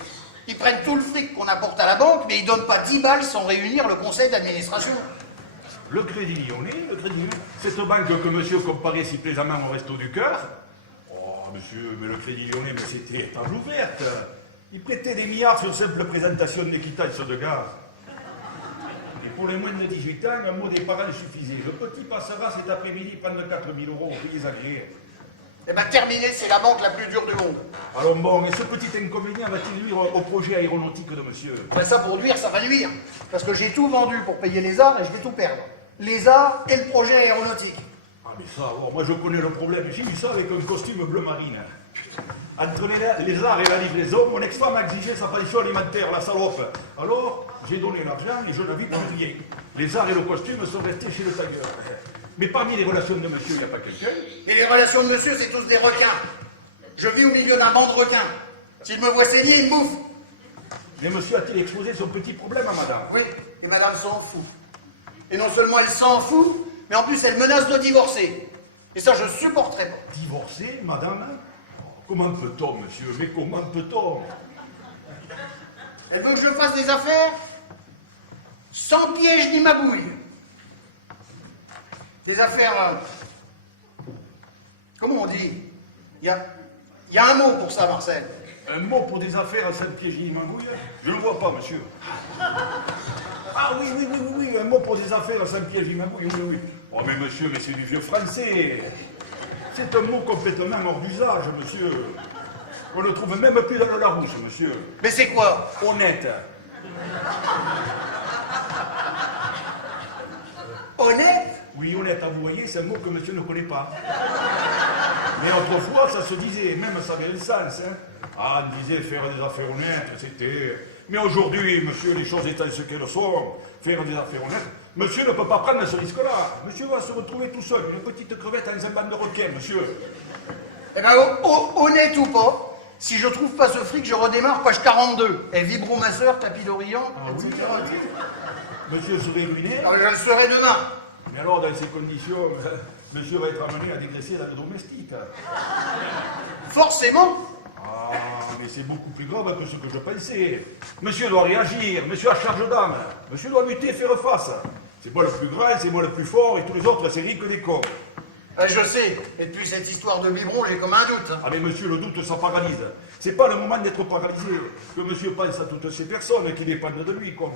Ils prennent tout le fric qu'on apporte à la banque, mais ils donnent pas 10 balles sans réunir le conseil d'administration. Le Crédit Lyonnais, cette banque que monsieur comparait si plaisamment au Resto du Cœur. Oh, monsieur, mais le Crédit Lyonnais, mais c'était table ouverte. Il prêtait des milliards sur simple présentation des quittances de gaz. Et pour les moins de 18 ans, un mot des parents suffisait. Le petit passera cet après-midi prendre 4 000 euros au pays agréés. Eh bien, terminé, c'est la banque la plus dure du monde. Alors bon, et ce petit inconvénient va-t-il nuire au projet aéronautique de monsieur? Ben ça, pour nuire, ça va nuire. Parce que j'ai tout vendu pour payer les arts et je vais tout perdre. Les arts et le projet aéronautique. Ah mais ça, alors, moi je connais le problème. J'ai vu ça avec un costume bleu marine. Entre les arts et la livraison, mon ex-femme a exigé sa pension alimentaire, la salope. Alors, j'ai donné l'argent et je ne vis plus rien. Les arts et le costume sont restés chez le tailleur. Mais parmi les relations de monsieur, il n'y a pas quelqu'un? Et les relations de monsieur, c'est tous des requins. Je vis au milieu d'un banc de requins. S'il me voit saigner, il me bouffe. Mais monsieur a-t-il exposé son petit problème à madame? Oui, et madame s'en fout. Et non seulement elle s'en fout, mais en plus elle menace de divorcer. Et ça, je supporterai pas. Divorcer, madame? Comment peut-on, monsieur? Mais comment peut-on? Elle veut que je fasse des affaires sans piège ni magouille. Des affaires... comment on dit? Il y a un mot pour ça, Marcel. Un mot pour des affaires à Saint-Pied Magouille? Je ne le vois pas, monsieur. Ah oui, un mot pour des affaires à Saint-Pied Magouille, oui. Oh mais monsieur, mais c'est du vieux français. C'est un mot complètement hors d'usage, monsieur. On ne le trouve même plus dans le Larousse, monsieur. Mais c'est quoi? Honnête. Honnête? Oui, honnête, vous voyez, c'est un mot que monsieur ne connaît pas. Mais autrefois, ça se disait, même ça avait le sens. Hein. Ah, on disait faire des affaires honnêtes, c'était... Mais aujourd'hui, monsieur, les choses étant ce qu'elles sont, faire des affaires honnêtes, monsieur ne peut pas prendre ce risque-là. Monsieur va se retrouver tout seul, une petite crevette dans un banc de requins, monsieur. Eh bien, honnête ou pas, si je trouve pas ce fric, je redémarre page 42. Et Vibro ma sœur, tapis d'Orient, etc. Monsieur serait ruiné. Ah, mais je le serai demain. Mais alors, dans ces conditions, monsieur va être amené à dégraisser la domestique. Forcément. Ah, mais c'est beaucoup plus grave que ce que je pensais. Monsieur doit réagir, monsieur a charge d'âme. Monsieur doit lutter, faire face. C'est moi le plus grand, c'est moi le plus fort, et tous les autres, c'est rique des cons. Je sais, et depuis cette histoire de biberon, j'ai comme un doute. Ah mais monsieur, le doute, ça paralyse. C'est pas le moment d'être paralysé. Que monsieur pense à toutes ces personnes qui dépendent de lui, comme...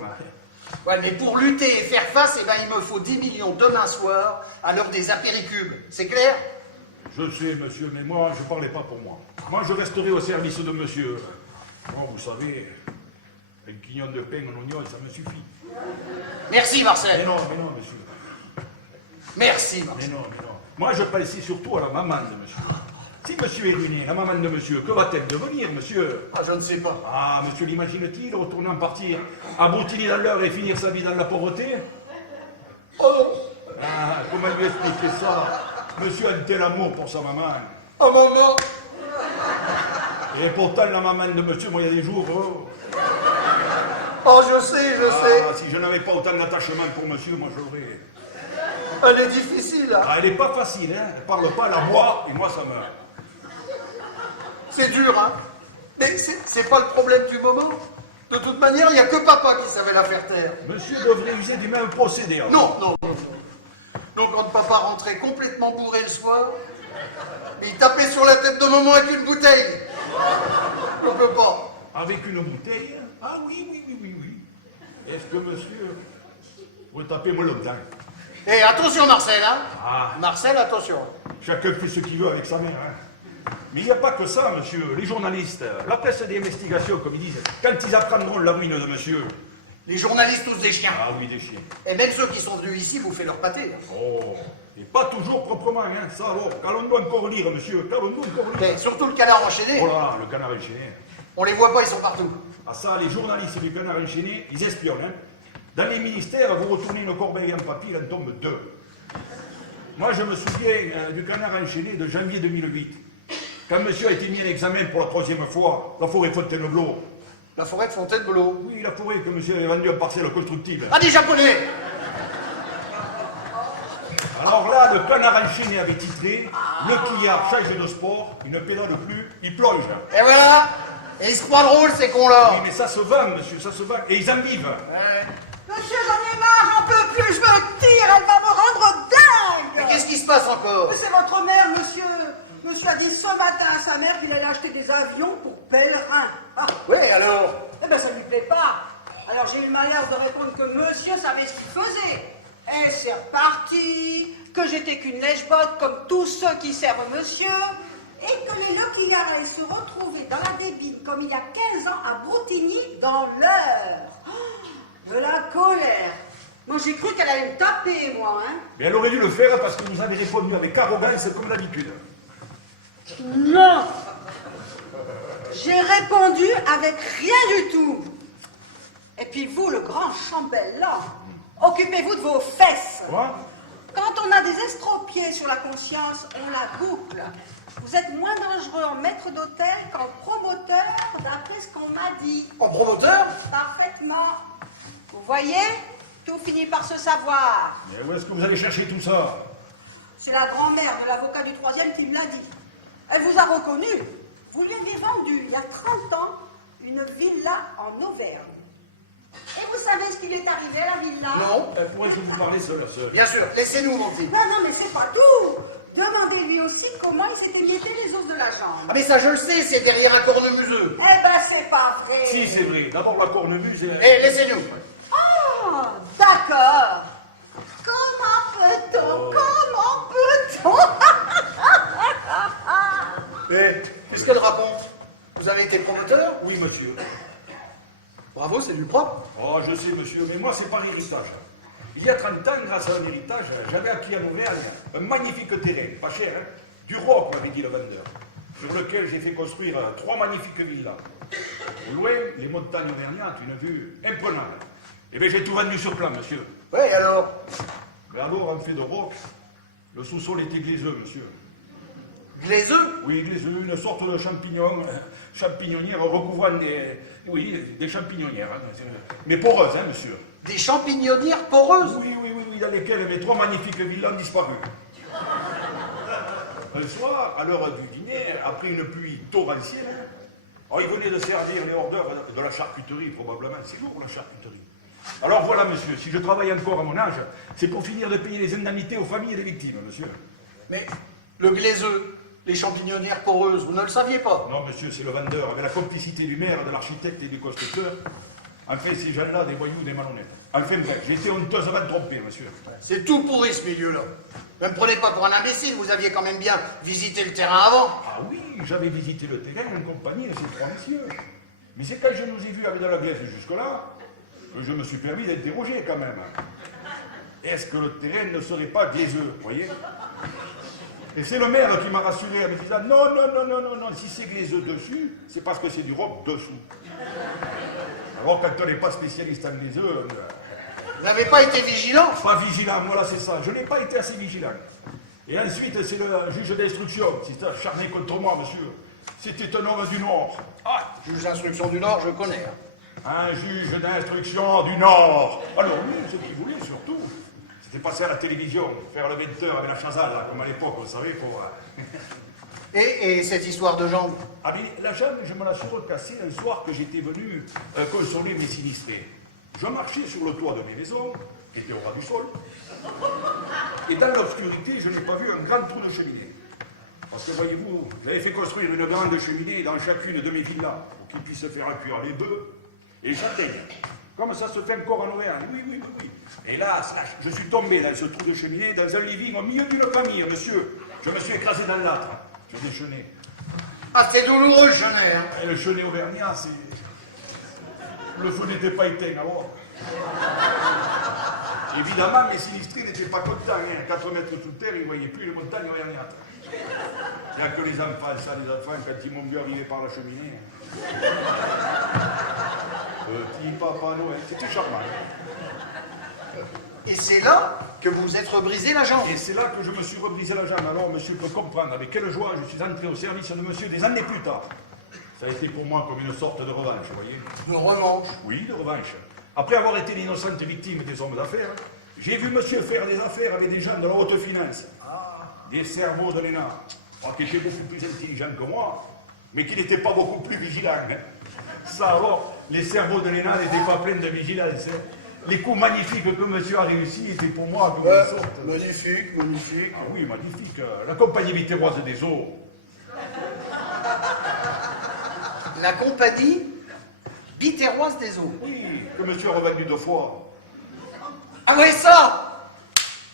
Ouais, mais pour lutter et faire face, eh ben, il me faut 10 millions demain soir, à l'heure des apéricubes. C'est clair? Je sais, monsieur, mais moi, je parlais pas pour moi. Moi, je resterai au service de monsieur. Moi, vous savez, un quignon de pain en oignon, ça me suffit. Merci, Marcel. Mais non, monsieur. Merci, Marcel. Mais non. Moi, je pensais surtout à la maman de monsieur. Si monsieur est ruiné, la maman de monsieur, que va-t-elle devenir, monsieur? Ah, je ne sais pas. Ah, monsieur l'imagine-t-il, retourner en partir à Boutigny dans l'heure et finir sa vie dans la pauvreté? Oh! Ah, comment lui expliquer ça? Monsieur a un tel amour pour sa maman. Oh, maman! Et pourtant, la maman de monsieur, moi, il y a des jours... Oh, je sais. Si je n'avais pas autant d'attachement pour monsieur, moi, je l'aurais... Elle est difficile, hein? Ah, elle n'est pas facile, hein. Elle parle pas, elle aboie, et moi, ça me... C'est dur, hein? Mais c'est pas le problème du moment. De toute manière, il n'y a que papa qui savait la faire taire. Monsieur devrait user du même procédé. hein. Non, non, non. Donc quand papa rentrait complètement bourré le soir, il tapait sur la tête de maman avec une bouteille. On peut pas. Avec une bouteille. Ah oui, oui, oui, oui, oui. Est-ce que monsieur vous tapez moi dedans? Et attention Marcel, hein. Ah, Marcel, attention. chacun fait ce qu'il veut avec sa mère. Hein. Mais il n'y a pas que ça, monsieur. Les journalistes, la presse d'investigation, comme ils disent, quand ils apprendront la ruine de monsieur. Les journalistes tous des chiens. Ah oui, des chiens. Et même ceux qui sont venus ici vous fait leur pâté. Oh, et pas toujours proprement, hein, ça alors. Qu'allons-nous encore lire, monsieur? Qu'allons-nous encore lire? Et surtout le canard enchaîné. Oh là, le canard enchaîné. On les voit pas, ils sont partout. Ah ça, les journalistes du canard enchaîné, ils espionnent. Hein. Dans les ministères, vous retournez une corbeille en papier, il en tombe 2. Moi, je me souviens du canard enchaîné de janvier 2008. Quand monsieur a été mis en examen pour la 3e fois, la forêt Fontainebleau. La forêt de Fontainebleau. Oui, la forêt que monsieur avait vendue en parcelle constructible. Ah, des Japonais. Alors là, le canard enchaîné avait titré « Le quillard change de sport, il ne pédale plus, il plonge ». Et voilà. Et ils se croient drôles, ces cons-là. Oui, mais ça se vend, monsieur, ça se vend. Et ils en vivent. Monsieur, j'en ai marre, j'en peux plus, je me tire, elle va me rendre Mais dingue. qu'est-ce qui se passe encore? Mais c'est votre mère, monsieur. Monsieur a dit ce matin à sa mère qu'il allait acheter des avions pour pèlerins. Ah, Oui, alors? eh ben ça lui plaît pas. Alors j'ai eu le malheur de répondre que monsieur savait ce qu'il faisait. Et c'est reparti, que j'étais qu'une lèche-botte comme tous ceux qui servent monsieur, et que les Lucky Garrel se retrouvaient dans la débine comme il y a 15 ans à Broutigny dans l'heure. Oh, de la colère. Moi j'ai cru qu'elle allait me taper, moi, hein. Mais elle aurait dû le faire parce que vous avez répondu avec arrogance comme d'habitude. Non. J'ai répondu avec rien du tout. Et puis vous, le grand chambellan, occupez-vous de vos fesses. Quoi? Quand on a des estropiés sur la conscience, on la boucle. Vous êtes moins dangereux en maître d'hôtel qu'en promoteur, d'après ce qu'on m'a dit. En promoteur? Parfaitement. Vous voyez, tout finit par se savoir. Mais où est-ce que vous allez chercher tout ça? C'est la grand-mère de l'avocat du 3e qui me l'a dit. Elle vous a reconnu. Vous lui aviez vendu, il y a 30 ans, une villa en Auvergne. Et vous savez ce qui lui est arrivé à la villa? Non. Pourrais-je vous parler seul? Bien sûr, laissez-nous, mon petit. Non, non, mais c'est pas tout. Demandez-lui aussi comment il s'était mietté les os de la jambe. Ah mais ça je le sais, c'est derrière un cornemuseux. Eh ben, c'est pas vrai. Si, c'est vrai. D'abord la cornemuse et... Eh, laissez-nous. Ah, d'accord. Comment peut-on? Comment peut-on? Eh, qu'est-ce qu'elle raconte? Vous avez été promoteur? Oui, monsieur. Bravo, c'est du propre. Oh, je sais, monsieur, mais moi, c'est par héritage. Il y a 30 ans, grâce à un héritage, j'avais acquis en Auvergne un magnifique terrain, pas cher, hein, du roc, m'avait dit le vendeur, sur lequel j'ai fait construire 3 magnifiques villas. Au loin, les montagnes auvergnates, une vue imprenable. Eh bien, j'ai tout vendu sur plan, monsieur. Oui, alors? Mais alors, en fait de roc, le sous-sol était glaiseux, monsieur. Glaiseux? Oui, glaiseux, une sorte de champignon, champignonnière recouvrant des... Oui, des champignonnières, hein, mais poreuses, hein, monsieur. Des champignonnières poreuses? Oui, oui, oui, oui, dans lesquelles mes 3 magnifiques villas ont disparu. Un soir, à l'heure du dîner, après une pluie torrentielle, oh, ils venaient de servir les hors d'œuvre de la charcuterie, probablement. C'est lourd, la charcuterie. Alors voilà, monsieur, si je travaille encore à mon âge, c'est pour finir de payer les indemnités aux familles des victimes, monsieur. Mais le glaiseux, les champignonnières poreuses, vous ne le saviez pas? Non, monsieur, c'est le vendeur, avec la complicité du maire, de l'architecte et du constructeur. Enfin, ces gens-là, des voyous, des malhonnêtes. Enfin, bref, j'ai été honteusement trompé, monsieur. C'est tout pourri ce milieu-là. Ne me prenez pas pour un imbécile, vous aviez quand même bien visité le terrain avant. Ah oui, j'avais visité le terrain en compagnie de ces 3 messieurs. Mais c'est quand je nous ai vus avec de la glaise jusque-là que je me suis permis d'interroger quand même. Est-ce que le terrain ne serait pas glaiseux, vous voyez? Et c'est le maire qui m'a rassuré en me disant non, non, non, non, non, non, si c'est glaiseux dessus, c'est parce que c'est du roc dessous. Alors quand on n'est pas spécialiste en glaiseux, Vous n'avez pas été vigilant? pas vigilant, voilà c'est ça, je n'ai pas été assez vigilant. Et ensuite c'est le juge d'instruction qui s'est acharné contre moi, monsieur. C'était un homme du Nord. Ah, juge d'instruction du Nord, je connais. Un juge d'instruction du Nord. Alors lui, ce qu'il voulait surtout, c'était passer à la télévision, faire le 20h avec la chazal, là, comme à l'époque, vous savez, pour... Et cette histoire de jambe? Ah mais la jambe, je me la suis recassée un soir que j'étais venu consoler mes sinistrés. Je marchais sur le toit de mes maisons, qui était au ras du sol, et dans l'obscurité, je n'ai pas vu un grand trou de cheminée. Parce que voyez-vous, j'avais fait construire une grande cheminée dans chacune de mes villas, pour qu'ils puissent faire cuire les bœufs et les châtaignes. Comme ça se fait encore en Orléans. Oui, oui, oui, oui. Et là, je suis tombé dans ce trou de cheminée, dans un living, au milieu d'une famille, monsieur. Je me suis écrasé dans l'âtre, sur des chenets. Ah, c'est douloureux, Chenet, hein. Et le chenet auvergnat, c'est... Le feu n'était pas éteint, alors. Évidemment, mes sinistrés n'étaient pas contents. Hein. 4 mètres sous terre, ils ne voyaient plus les montagnes auvergnates. Il n'y a que les enfants, ça, les enfants, quand ils m'ont vu arriver par la cheminée. Petit Papa Noël, c'était charmant. Et c'est là que vous vous êtes rebrisé la jambe. Et c'est là que je me suis rebrisé la jambe. Alors, monsieur peut comprendre avec quelle joie je suis entré au service de monsieur des années plus tard. Ça a été pour moi comme une sorte de revanche, vous voyez. De revanche? Oui, de revanche. Après avoir été l'innocente victime des hommes d'affaires, j'ai vu monsieur faire des affaires avec des gens de la haute finance. Des cerveaux de l'ENA, qui étaient beaucoup plus intelligents que moi, mais qui n'étaient pas beaucoup plus vigilants. Hein. Ça alors, les cerveaux de l'ENA n'étaient pas pleins de vigilance. Hein. Les coups magnifiques que monsieur a réussi étaient pour moi comme une sorte... Magnifique, magnifique. Ah oui, magnifique. La compagnie Viterroise des Eaux. La compagnie Biterroise des Eaux. Oui, que monsieur a revendu 2 fois. Ah ouais, ça!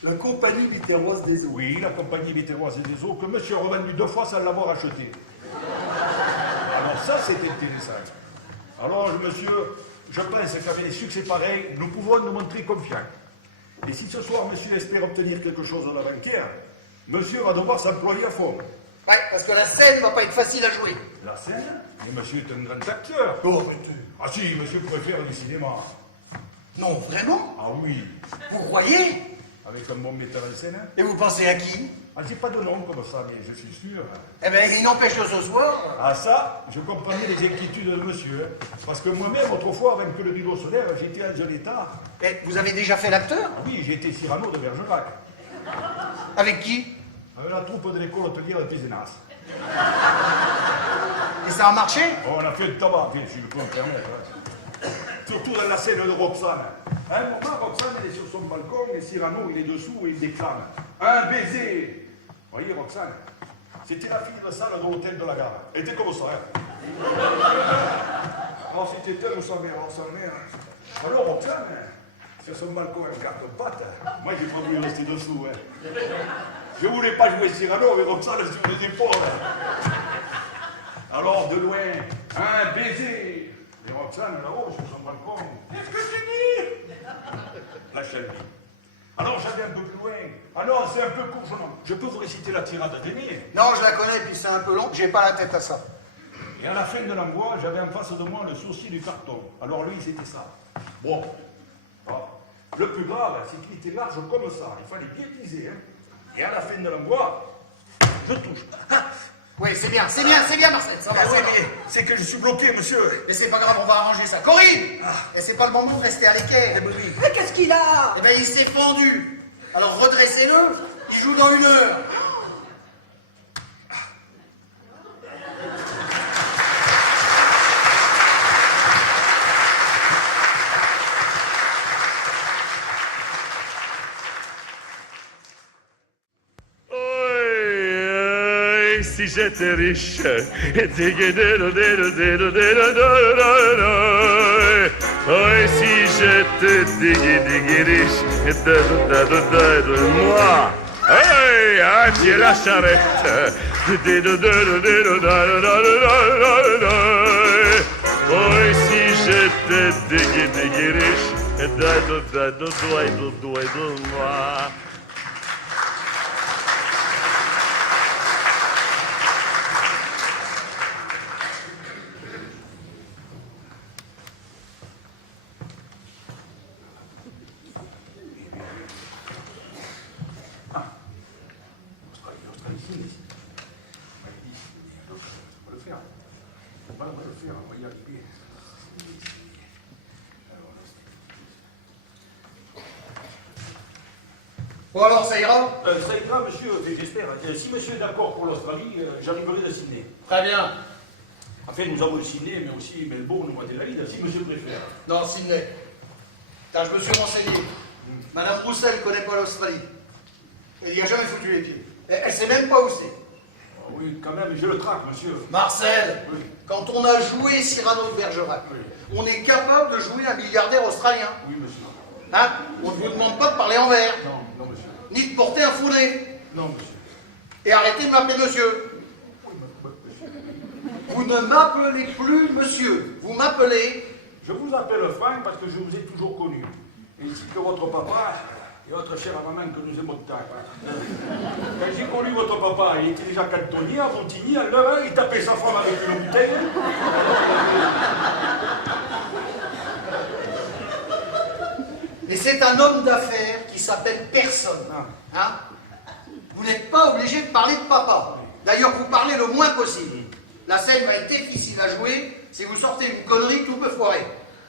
La compagnie Biterroise des Eaux. Oui, la compagnie Viterroise des Eaux, que monsieur a revendu 2 fois sans l'avoir acheté. Alors ça, c'est intéressant. Alors, monsieur, je pense qu'avec des succès pareils, nous pouvons nous montrer confiants. Et si ce soir, monsieur espère obtenir quelque chose à la banquière, monsieur va devoir s'employer à fond. Ouais, parce que la scène va pas être facile à jouer. La scène? Mais monsieur est un grand acteur. Oh, mais tu... Ah si, monsieur pourrait faire du cinéma. Non, vraiment? Ah oui, Vous croyez? avec un bon metteur en scène. Et vous pensez à qui? Ah, j'ai pas de nom comme ça, mais je suis sûr. Eh bien, il n'empêche que ce soir... Ah ça, je comprenais les inquiétudes de monsieur. Hein. Parce que moi-même, autrefois, avant que le rideau se lève, j'étais en jeune état. Eh, vous avez déjà fait l'acteur? Ah oui, j'étais Cyrano de Bergerac. Avec qui? Avec la troupe de l'école hôtelière de Pézenas. Et ça a marché? Oh, on a fait le tabac, bien sûr, je peux me permettre. Hein. Surtout dans la scène de Roxane. À un moment, Roxane, elle est sur son balcon, et Cyrano, il est dessous et il déclame. Un baiser! Vous voyez, Roxane? C'était la fille de salle de l'hôtel de la gare. Elle était comme ça, hein. Alors, c'était elle ou sa mère, alors, Roxane, sur son balcon, elle garde une patte. Moi, j'ai pas voulu rester dessous, hein. Je voulais pas jouer Cyrano avec Roxane sur les épaules. Alors, de loin, un baiser! Et Roxane, là-haut, sur son balcon, qu'est-ce que tu dis? La Shelby. Alors, j'allais un peu plus loin. Ah non, c'est un peu court, je peux vous réciter la tirade d'Aîné. Non, je la connais, puis c'est un peu long, j'ai pas la tête à ça. Et à la fin de l'envoi, j'avais en face de moi le sourcil du carton. Alors lui, c'était ça. Bon. Ah. Le plus grave, c'est qu'il était large comme ça. Il fallait bien viser, hein. Et à la fin de l'envoi, je touche. Ah. Oui, c'est bien, Marcel, ça va. Ah ouais, mais c'est que je suis bloqué, monsieur. Mais c'est pas grave, on va arranger ça. Corinne! Et c'est pas le moment de rester à l'équerre. Mais qu'est-ce qu'il a? Eh ben, il s'est fendu. Alors redressez-le, il joue dans 1 heure. Si j'étais riche, si j'étais riche, moi, tiens la charrette, si j'étais riche, moi. Bon alors, ça ira? Ça ira, monsieur, j'espère. Si monsieur est d'accord pour l'Australie, j'arriverai de Sydney. Très bien. Enfin, nous avons le Sydney, mais aussi Melbourne ou Adélaïde, si monsieur préfère. Non, Sydney. Car je me suis renseigné. Madame Roussel ne connaît pas l'Australie. Elle n'y a jamais foutu les pieds. Elle ne sait même pas où c'est. Ah oui, quand même, je le traque, monsieur. Marcel, Oui. quand on a joué Cyrano de Bergerac, Oui. on est capable de jouer un milliardaire australien. Oui, monsieur. Hein? On ne vous demande pas de parler en vert, Non, non, monsieur. ni de porter un faux nez. Non, monsieur. Et arrêtez de m'appeler monsieur. Vous ne m'appelez plus monsieur. Vous m'appelez... Je vous appelle Franck parce que je vous ai toujours connu. Ainsi que votre papa et votre chère maman que nous aimons tant. Quand j'ai connu votre papa, il était déjà cantonnier à Montigny, à l'heure, il tapait sa femme avec une bouteille. Et c'est un homme d'affaires qui s'appelle personne. Hein? Vous n'êtes pas obligé de parler de papa. D'ailleurs, vous parlez le moins possible. La scène va être difficile à jouer si vous sortez une connerie tout peut foirer.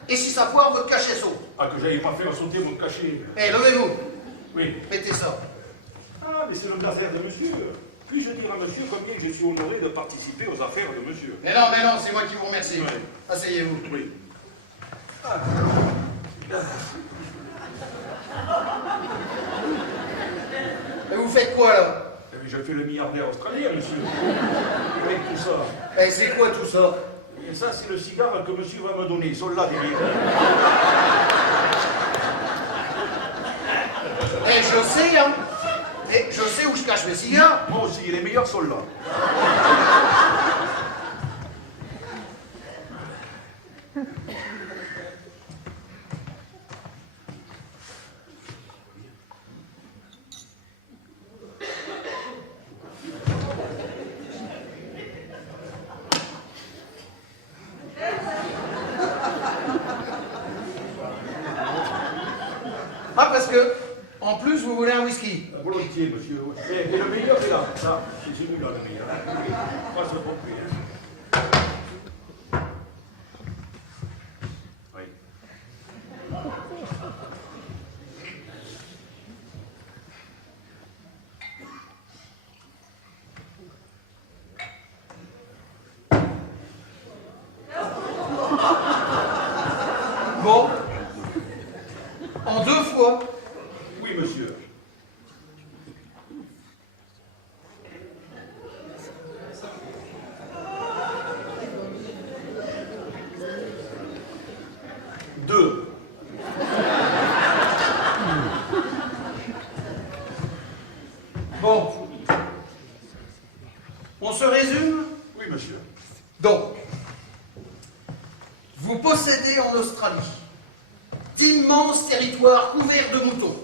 Et si ça foire, votre cachet saute. Ah, que j'avais pas fait sauter mon cachet. Eh, levez-vous. Oui. Mettez ça. Ah, mais c'est l'homme d'affaires de monsieur. Puis-je dire à monsieur combien je suis honoré de participer aux affaires de monsieur? Mais non, c'est moi qui vous remercie. Ouais. Asseyez-vous. Oui. Et vous faites quoi, là? Eh bien, je fais le milliardaire australien, monsieur. Avec tout ça. Eh, c'est quoi tout ça? Et ça, c'est le cigare que monsieur va me donner. Ils sont là derrière. Eh, je sais, hein. Et je sais où je cache mes cigares. Moi aussi, les meilleurs sont là. Ah, parce que, en plus, vous voulez un whisky. Volontiers, monsieur. Et le meilleur est là. Ça, c'est celui-là, le meilleur. Pas ce bon prix, hein. Oui. Bon. En 2 fois. Oui, monsieur. Deux. Bon. On se résume? Oui, monsieur. Donc, vous possédez en Australie d'immenses territoires couverts de moutons.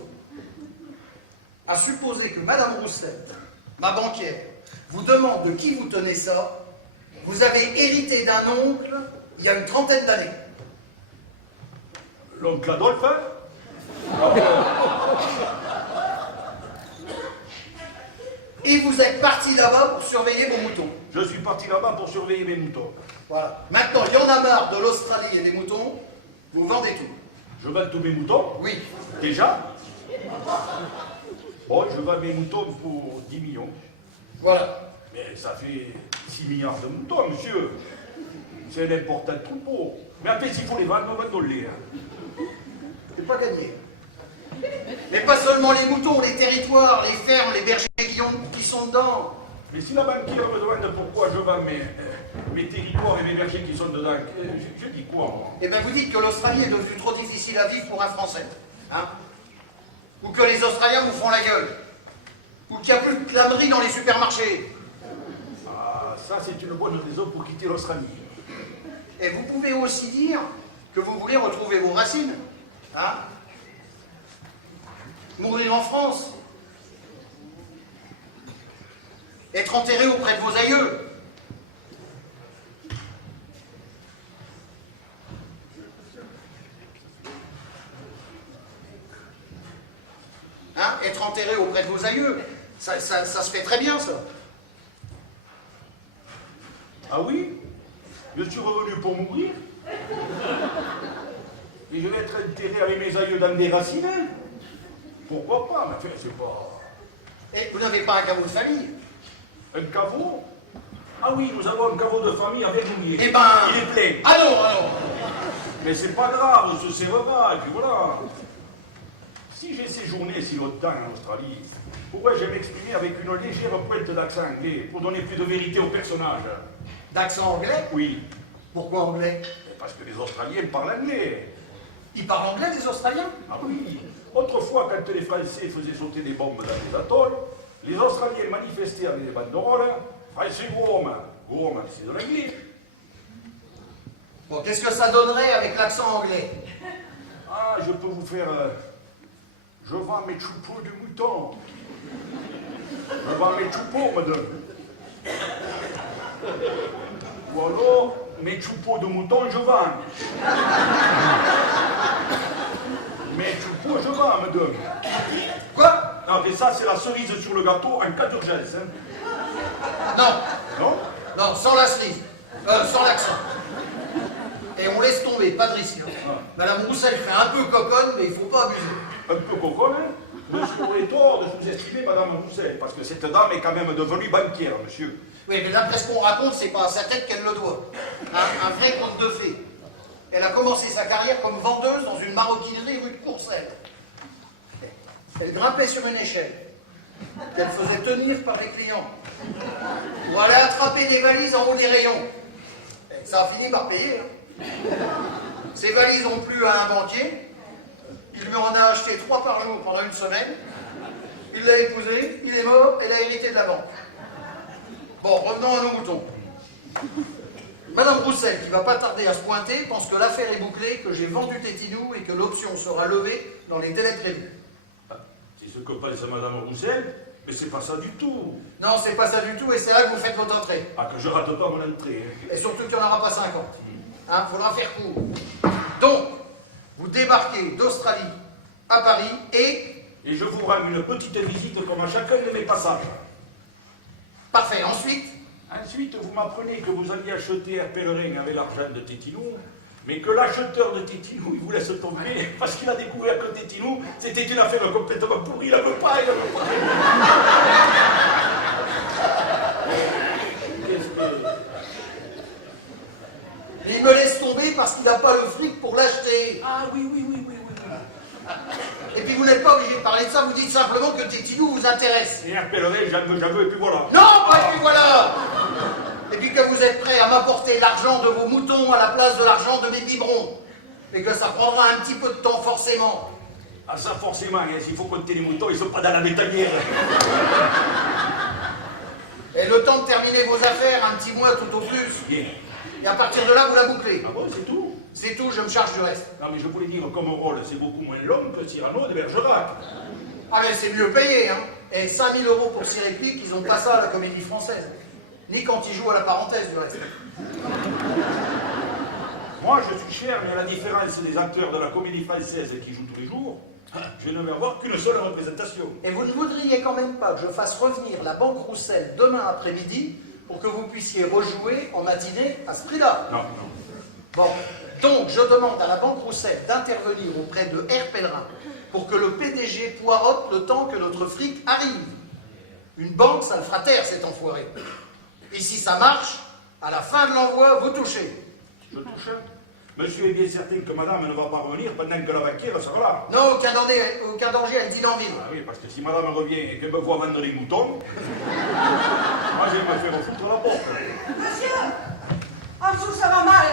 À supposer que Madame Roussette, ma banquière, vous demande de qui vous tenez ça, vous avez hérité d'un oncle il y a une 30aine d'années. L'oncle Adolphe, hein? Et vous êtes parti là-bas pour surveiller vos moutons. Je suis parti là-bas pour surveiller mes moutons. Voilà. Maintenant, il y en a marre de l'Australie et des moutons, vous vendez tout. Je vends tous mes moutons. Oui. Déjà? Bon, je vends mes moutons pour 10 millions. Voilà. Mais ça fait 6 milliards de moutons, monsieur. C'est un important troupeau. Mais après, s'il faut les vendre, on va donner. Hein. C'est pas gagné. Mais pas seulement les moutons, les territoires, les fermes, les bergers qui sont dedans. Mais si la banquière me demande pourquoi je vends mes territoires et mes bergers qui sont dedans, je dis quoi, moi? Eh bien, vous dites que l'Australie est devenue trop difficile à vivre pour un Français. Hein? Ou que les Australiens vous font la gueule. Ou qu'il n'y a plus de planerie dans les supermarchés. Ah, ça, c'est une bonne raison pour quitter l'Australie. Et vous pouvez aussi dire que vous voulez retrouver vos racines. Hein? Mourir en France. Être enterré auprès de vos aïeux. Hein? Être enterré auprès de vos aïeux. Ça se fait très bien, ça. Ah oui? Je suis revenu pour mourir? Et je vais être enterré avec mes aïeux dans des racines? Pourquoi pas, mais enfin, c'est pas... Et vous n'avez pas un caveau de famille? Un caveau? Ah oui, nous avons un caveau de famille avec Vernier. Eh ben... Il est plein. Ah non, ah non. Mais c'est pas grave, on se servera, et puis voilà. Si j'ai séjourné si longtemps en Australie, pourrais-je m'exprimer avec une légère pointe d'accent anglais pour donner plus de vérité au personnage? D'accent anglais? Oui, Pourquoi anglais? parce que les Australiens parlent anglais. Ils parlent anglais, les Australiens? Ah oui, autrefois, quand les Français faisaient sauter des bombes dans les atolls, les Australiens manifestaient avec des banderoles. I say woman, woman, c'est de l'anglais. Bon, qu'est-ce que ça donnerait avec l'accent anglais? Ah, je peux vous faire... je vends mes troupeaux de moutons. Je vends mes troupeaux, madame. Ou alors, mes troupeaux de moutons, je vends. Mes troupeaux, je vends, madame. Quoi? Non, mais ça, c'est la cerise sur le gâteau en cas d'urgence. Hein. Non, Non? non, sans la cerise. Sans l'accent. Et on laisse tomber, pas de risque. Hein. Madame Roussel fait un peu coconne, mais il faut pas abuser. Un peu coconne, hein? Monsieur aurait tort de sous-estimer Madame Roussel, parce que cette dame est quand même devenue banquière, monsieur. Oui, mais d'après ce qu'on raconte, c'est pas à sa tête qu'elle le doit. Un vrai conte de fées. Elle a commencé sa carrière comme vendeuse dans une maroquinerie rue de Courcelles. Elle grimpait sur une échelle qu'elle faisait tenir par les clients pour aller attraper des valises en haut des rayons. Et ça a fini par payer. Hein. Ces valises ont plu à un banquier. Il lui en a acheté 3 par jour pendant une semaine. Il l'a épousée, il est mort, elle a hérité de la banque. Bon, revenons à nos moutons. Madame Roussel, qui va pas tarder à se pointer, pense que l'affaire est bouclée, que j'ai vendu Tétinou et que l'option sera levée dans les délais prévus. C'est ce que pense Madame Roussel, mais c'est pas ça du tout. Non, c'est pas ça du tout, et c'est là que vous faites votre entrée. Ah, que je rate pas mon entrée. Hein. Et surtout qu'il n'y en aura pas 50. Hein, faudra faire court. Donc, vous débarquez d'Australie à Paris et... Et je vous rends une petite visite comme à chacun de mes passages. Parfait. Ensuite, Ensuite, vous m'apprenez que vous alliez acheter un pèlerin avec l'argent de Tétinou, mais que l'acheteur de Tétinou, il vous laisse tomber parce qu'il a découvert que Tétinou, c'était une affaire complètement pourrie, il ne veut pas, il ne veut pas. il me laisse tomber parce qu'il n'a pas le fric pour l'acheter. Ah oui. Et puis vous n'êtes pas obligé de parler de ça, vous dites simplement que Tétinou vous intéresse. Et un pèlerin, j'en veux, et puis voilà. Non, pas et puis voilà. Et puis que vous êtes prêt à m'apporter l'argent de vos moutons à la place de l'argent de mes biberons. Et que ça prendra un petit peu de temps forcément. Ah ça forcément, hein, s'il faut compter les moutons, ils sont pas dans la métallière. Et le temps de terminer vos affaires, un petit mois tout au plus. Bien. Et à partir de là, vous la bouclez. Ah bon, c'est tout? C'est tout, je me charge du reste. Non mais je voulais dire, comme rôle, c'est beaucoup moins long que Cyrano de Bergerac. Ah mais c'est mieux payé, hein. Et 5 000 € pour 6 répliques, ils n'ont pas ça à la Comédie Française. Ni quand ils jouent à la parenthèse, du reste. Moi, je suis cher, mais à la différence des acteurs de la Comédie Française qui jouent tous les jours, je ne vais avoir qu'une seule représentation. Et vous ne voudriez quand même pas que je fasse revenir la Banque Roussel demain après-midi pour que vous puissiez rejouer en matinée à ce prix-là? Non. Bon, donc je demande à la Banque Roussel d'intervenir auprès de R. Pellerin pour que le PDG poirote le temps que notre fric arrive. Une banque, ça le fera taire, cet enfoiré. Et si ça marche, à la fin de l'envoi, vous touchez. Je touche. Monsieur est bien certain que madame ne va pas revenir pendant que la banquière sera là. Non, aucun danger, elle dit d'envie. Ah oui, parce que si madame revient et qu'elle me voit vendre les moutons, moi je vais me faire foutre la porte. Monsieur, en dessous ça va mal.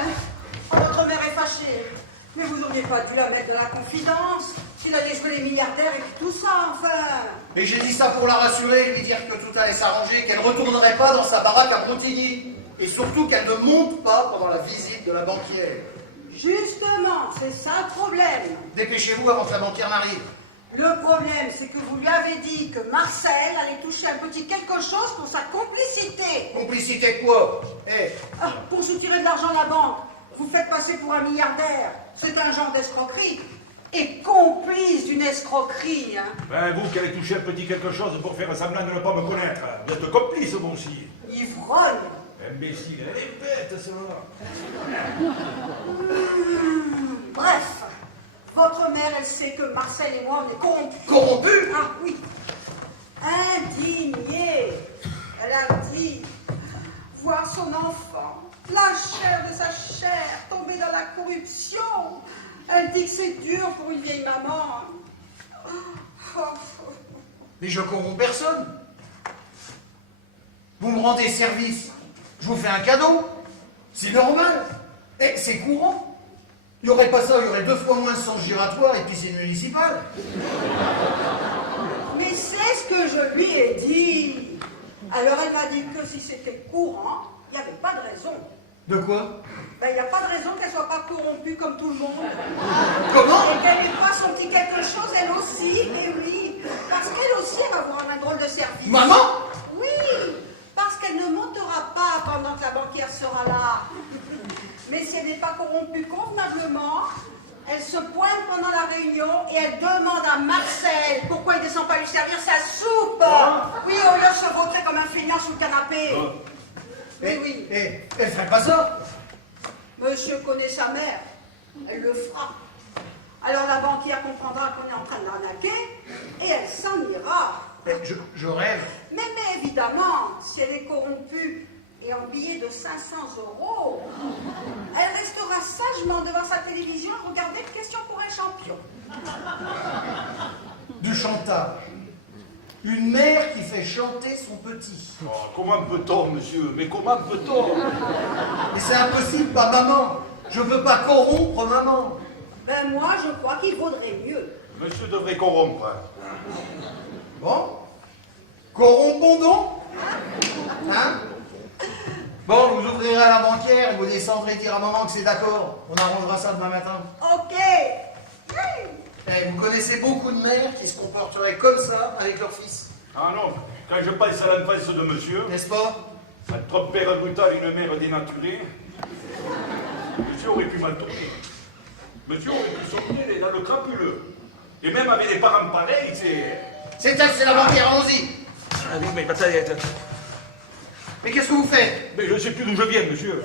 Oh, votre mère est fâchée. Mais vous n'auriez pas dû la mettre dans la confidence. Il allait jouer les milliardaires et tout ça, enfin. Mais j'ai dit ça pour la rassurer, lui dire que tout allait s'arranger, qu'elle ne retournerait pas dans sa baraque à Montigny. Et surtout qu'elle ne monte pas pendant la visite de la banquière. Justement, c'est ça le problème. Dépêchez-vous avant que la banquière n'arrive. Le problème, c'est que vous lui avez dit que Marcel allait toucher un petit quelque chose pour sa complicité. Complicité de quoi? Pour soutirer de l'argent à la banque. Vous faites passer pour un milliardaire. C'est un genre d'escroquerie. Et complice d'une escroquerie, hein. Ben, vous qui allez toucher un petit quelque chose pour faire semblant de ne pas me connaître, vous êtes complice, vous aussi. Ivrogne. Imbécile, elle est bête, celle-là. Bref, Votre mère, elle sait que Marcel et moi, on est corrompus. Corrompu? Ah oui. Indignée. Elle a dit voir son enfant, la chair de sa chair, tomber dans la corruption. Elle dit que c'est dur pour une vieille maman. Mais je corromps personne. Vous me rendez service, je vous fais un cadeau. C'est normal. Et c'est courant. Il n'y aurait pas ça, il y aurait 2 fois moins de sens giratoire et piscine municipale. Mais c'est ce que je lui ai dit. Alors elle m'a dit que si c'était courant, il n'y avait pas de raison. De quoi? Ben, il n'y a pas de raison qu'elle soit pas corrompue comme tout le monde. Comment? Et qu'elle n'ait pas son petit quelque chose, elle aussi, et oui. Parce qu'elle aussi, elle va avoir un drôle de service. Maman? Oui, parce qu'elle ne montera pas pendant que la banquière sera là. Mais si elle n'est pas corrompue convenablement, elle se pointe pendant la réunion et elle demande à Marcel pourquoi il ne descend pas lui servir sa soupe. Oui, au lieu de se vautrer comme un feignant sous le canapé. Mais oui. Elle ferait pas ça? Monsieur connaît sa mère, elle le fera. Alors la banquière comprendra qu'on est en train de l'arnaquer et elle s'en ira. Je rêve. Mais évidemment, si elle est corrompue et en billets de 500 €, elle restera sagement devant sa télévision à regarder Question pour un champion. Du chantage. Une mère qui fait chanter son petit. Oh, comment peut-on, monsieur? Mais comment peut-on? Et c'est impossible, pas maman. Je ne veux pas corrompre maman. Ben moi, je crois qu'il vaudrait mieux. Monsieur devrait corrompre. Bon? Corrompons donc? Hein? Bon, vous ouvrirez à la banquière et vous descendrez dire à maman que c'est d'accord. On arrangera ça demain matin. Ok. Eh, vous connaissez beaucoup de mères qui se comporteraient comme ça avec leur fils. Ah non, quand je pense à l'enfance de monsieur, N'est-ce pas? entre père brutal et une mère dénaturée, monsieur aurait pu mal tourner. Monsieur aurait pu sauter dans le crapuleux. Et même avec des parents pareils, c'est... C'est elle, c'est la banquière, allons-y. Ah oui, mais attendez, Mais qu'est-ce que vous faites? mais je ne sais plus d'où je viens, monsieur.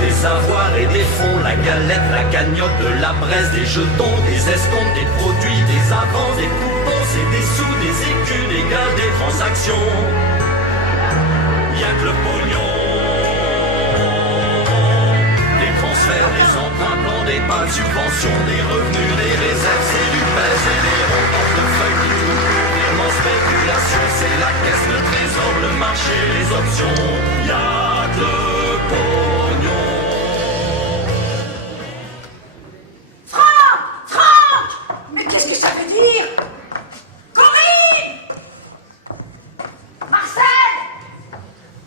Des savoirs et des fonds, la galette, la cagnotte, la braise, des jetons, des escomptes, des produits, des avances, des coupons, c'est des sous, des écus, des gains, des transactions. Y'a que le pognon, des transferts, des emprunts, plans, des pas de subventions, des revenus, des réserves, c'est du pèse et des ronds portefeuilles qui tout virement spéculation, c'est la caisse, le trésor, le marché, les options. Y'a que le pognon. Mais qu'est-ce que ça veut dire? Corinne! Marcel!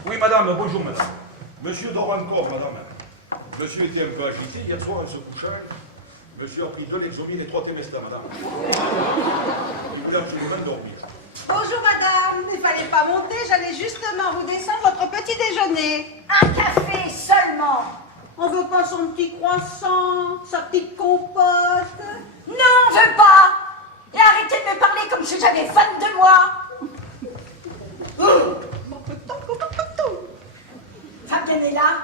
Oui, madame, bonjour, madame. Monsieur dort encore, madame. Monsieur était un peu agité hier soir en se couchant. Monsieur a pris 2 Lexomil et 3 Temesta, madame. Il voulait absolument dormir. Bonjour madame, il fallait pas monter, j'allais justement vous descendre votre petit déjeuner. Un café seulement. On veut pas son petit croissant, sa petite compote. Non, on veut pas. Et arrêtez de me parler comme si j'avais 22 mois. Fabien est là.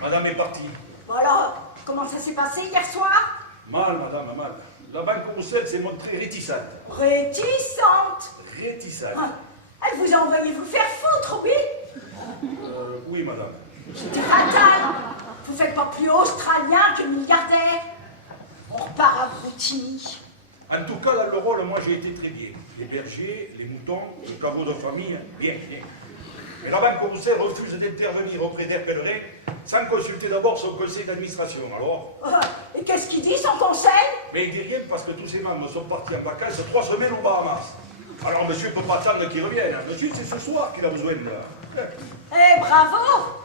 Madame est partie. Bon alors, comment ça s'est passé hier soir? Mal, madame, mal. La banque Roussel s'est montrée réticente. Réticente. Réticente. Elle vous a envoyé vous faire foutre, oui? Oui, madame. C'était fatal. Vous faites pas plus australien que milliardaire. On repart à Broutigny. En tout cas, dans le rôle, moi, j'ai été très bien. Les bergers, les moutons, les caveaux de famille, bien, bien. Mais la banque Roussel refuse d'intervenir auprès des pèlerins sans consulter d'abord son conseil d'administration. Alors, Et qu'est-ce qu'il dit, son conseil? mais il dit rien parce que tous ces membres sont partis en vacances 3 semaines aux Bahamas. Alors, monsieur ne peut pas attendre qu'il revienne. Monsieur, c'est ce soir qu'il a besoin de... Eh, bravo!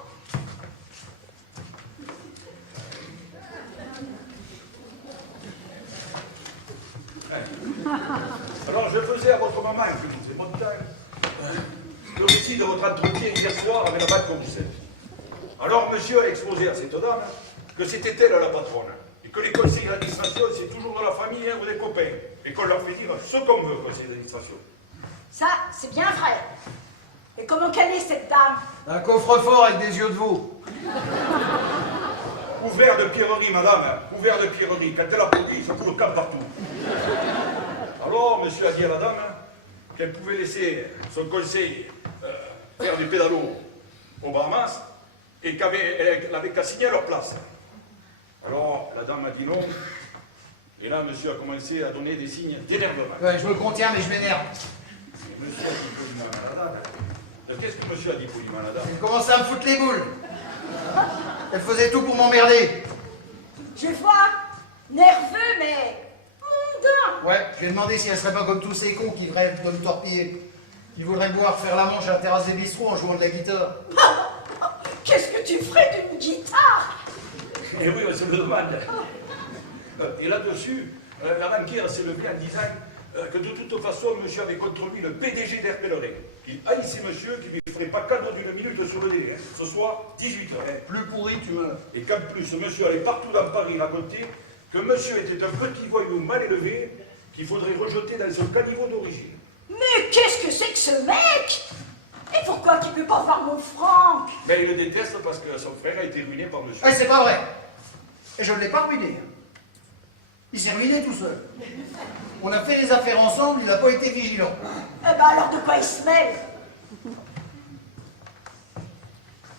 Alors, je faisais à votre maman, c'est bon temps, le récit de votre entretien hier soir avec la banque Roussel. Alors, monsieur a exposé à cette dame que c'était elle la patronne, et que les conseils d'administration, c'est toujours de la famille hein, ou des copains. Et qu'on leur fait dire ce qu'on veut, conseil d'administration. Ça, c'est bien vrai. Et comment qu'elle est, cette dame? Un coffre-fort avec des yeux de veau. Ouvert de pierrerie, madame, hein, ouvert de pierrerie. Quand elle applaudit, ça fout le camp partout. Alors, monsieur a dit à la dame hein, qu'elle pouvait laisser son conseil faire du pédalo au Bahamas et qu'elle n'avait qu'à signer à leur place. Alors, la dame a dit non. Et là, monsieur a commencé à donner des signes d'énervement. Ouais, je me contiens, mais je m'énerve. Monsieur a dit poliment à la dame. Qu'est-ce que monsieur a dit poliment à la dame? Elle commençait à me foutre les boules. Elle faisait tout pour m'emmerder. Je vois, nerveux, mais mondain. Ouais, je lui ai demandé si elle serait pas comme tous ces cons qui rêvent de me torpiller. Qui voudraient boire faire la manche à la terrasse des bistrots en jouant de la guitare. Qu'est-ce que tu ferais d'une guitare? Eh oui, on se le demande. Et là-dessus, la banquière s'est levée en disant que de toute façon, monsieur avait contre lui le PDG d'Air Pèlerin. Il haïssait monsieur, qui ne lui ferait pas cadeau d'une minute sur le délai. Ce soir, 18h. Plus pourri, tu meurs. Et qu'en plus, monsieur allait partout dans Paris raconter que monsieur était un petit voyou mal élevé qu'il faudrait rejeter dans son caniveau d'origine. Mais qu'est-ce que c'est que ce mec? Et pourquoi tu ne peux pas voir mon Franck? Mais il le déteste parce que son frère a été ruiné par monsieur. Eh, c'est pas vrai. Et je ne l'ai pas ruiné. Il s'est ruiné tout seul. On a fait les affaires ensemble, il n'a pas été vigilant. Eh ben alors de quoi il se mêle?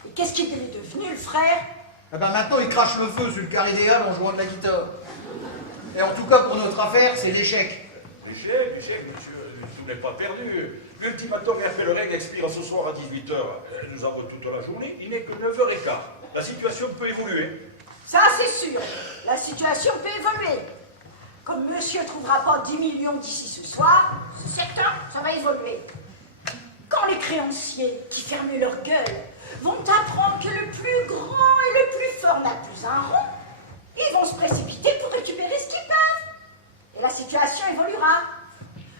Et qu'est-ce qu'il est devenu, le frère? Eh ben maintenant, il crache le feu sur le carré des Halles en jouant de la guitare. Et en tout cas, pour notre affaire, c'est l'échec. L'échec, monsieur, je ne l'ai pas perdu. L'ultimatum Air Pèlerin expire ce soir à 18h. Nous avons toute la journée, il n'est que 9h15. La situation peut évoluer. Ça, c'est sûr. La situation peut évoluer. Comme monsieur ne trouvera pas 10 millions d'ici ce soir, c'est certain, ça va évoluer. Quand les créanciers, qui ferment leur gueule, vont apprendre que le plus grand et le plus fort n'a plus un rond, ils vont se précipiter pour récupérer ce qu'ils peuvent. Et la situation évoluera.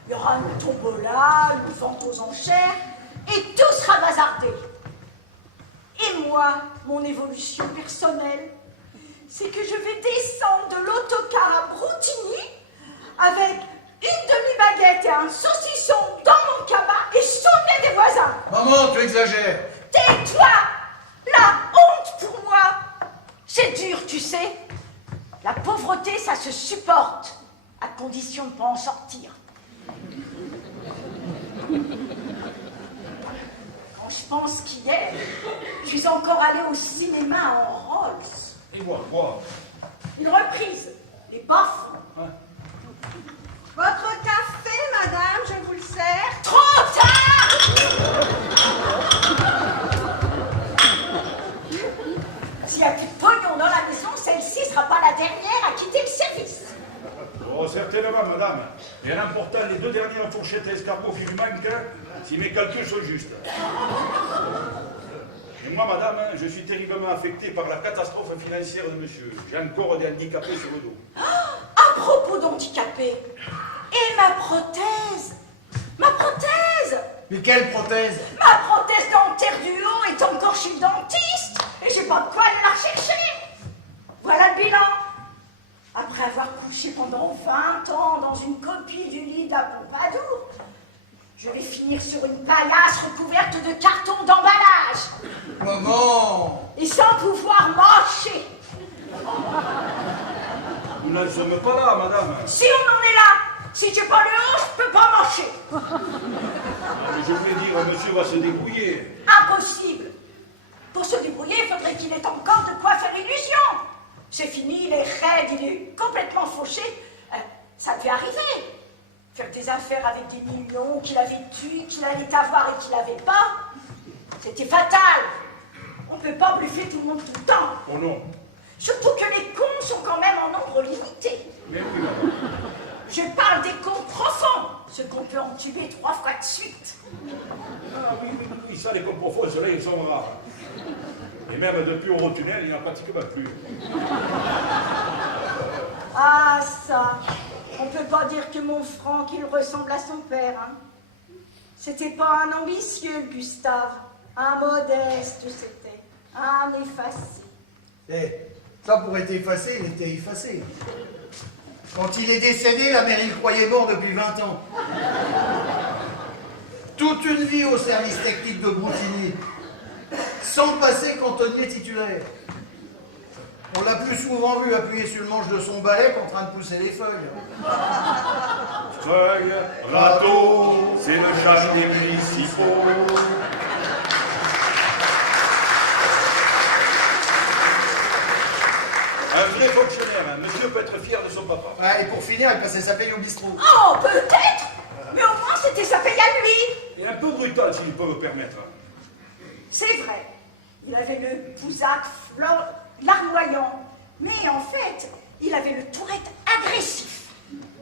Il y aura une tombola, une vente aux enchères, et tout sera bazardé. Et moi, mon évolution personnelle, c'est que je vais descendre de l'autocar à Broutigny avec une demi-baguette et un saucisson dans mon cabas et sonner des voisins. Maman, tu exagères. Tais-toi! La honte pour moi! C'est dur, tu sais. La pauvreté, ça se supporte, à condition de ne pas en sortir. Quand je pense qu'hier, je suis encore allée au cinéma en Rolls. Et moi, quoi? Une reprise, les baffes. Votre café, madame, je vous le sers. Trop tard! S'il n'y a plus de pognon dans la maison, celle-ci ne sera pas la dernière à quitter le service. Oh, certainement, madame. Et en emportant les 2 dernières fourchettes escargots qui lui manquent, si mes calculs sont justes. Et moi, madame, je suis terriblement affecté par la catastrophe financière de monsieur. J'ai encore des handicapés sur le dos. À propos d'handicapés, et ma prothèse? Ma prothèse? Mais quelle prothèse? Ma prothèse dentaire du haut est encore chez le dentiste et j'ai pas de quoi aller la chercher. Voilà le bilan. Après avoir couché pendant 20 ans dans une copie du lit d'à Pompadour, je vais finir sur une paillasse recouverte de cartons d'emballage. Maman! Et sans pouvoir marcher. Nous n'en sommes pas là, madame. Si on en est là, si j'ai pas le haut, je peux pas marcher. Mais je voulais dire, monsieur va se débrouiller. Impossible. Pour se débrouiller, il faudrait qu'il ait encore de quoi faire illusion. C'est fini, il est raide, il est complètement fauché. Ça peut arriver. Faire des affaires avec des millions qu'il avait tués, qu'il allait avoir et qu'il n'avait pas, c'était fatal. On ne peut pas bluffer tout le monde tout le temps. Oh non. Surtout que les cons sont quand même en nombre limité. Mais oui, madame. Je parle des cons profonds, ceux qu'on peut entuber 3 fois de suite. Ah oui, ça, les cons profonds, ceux-là, ils sont rares. Et même depuis Eurotunnel, il n'y en a pratiquement plus. Ah ça, on peut pas dire que mon Franck, il ressemble à son père. Hein. C'était pas un ambitieux, le Gustave. Un modeste, c'était. Un effacé. Eh, Ça, pour être effacé, il était effacé. Quand il est décédé, la mairie le croyait mort depuis 20 ans. Toute une vie au service technique de Broutigny, sans passer cantonnier titulaire. On l'a plus souvent vu appuyer sur le manche de son balai qu'en train de pousser les feuilles. Feuille, râteau, c'est le chasse des municipaux. Un vrai fonctionnaire, hein. Monsieur peut être fier de son papa. Ouais, et pour finir, il passait sa paye au bistrot. Oh, peut-être. Mais au moins, c'était sa paye à lui. Il est un peu brutal, s'il peut me permettre. C'est vrai. Il avait le pousac larmoyant. Mais en fait, il avait le tourette agressif.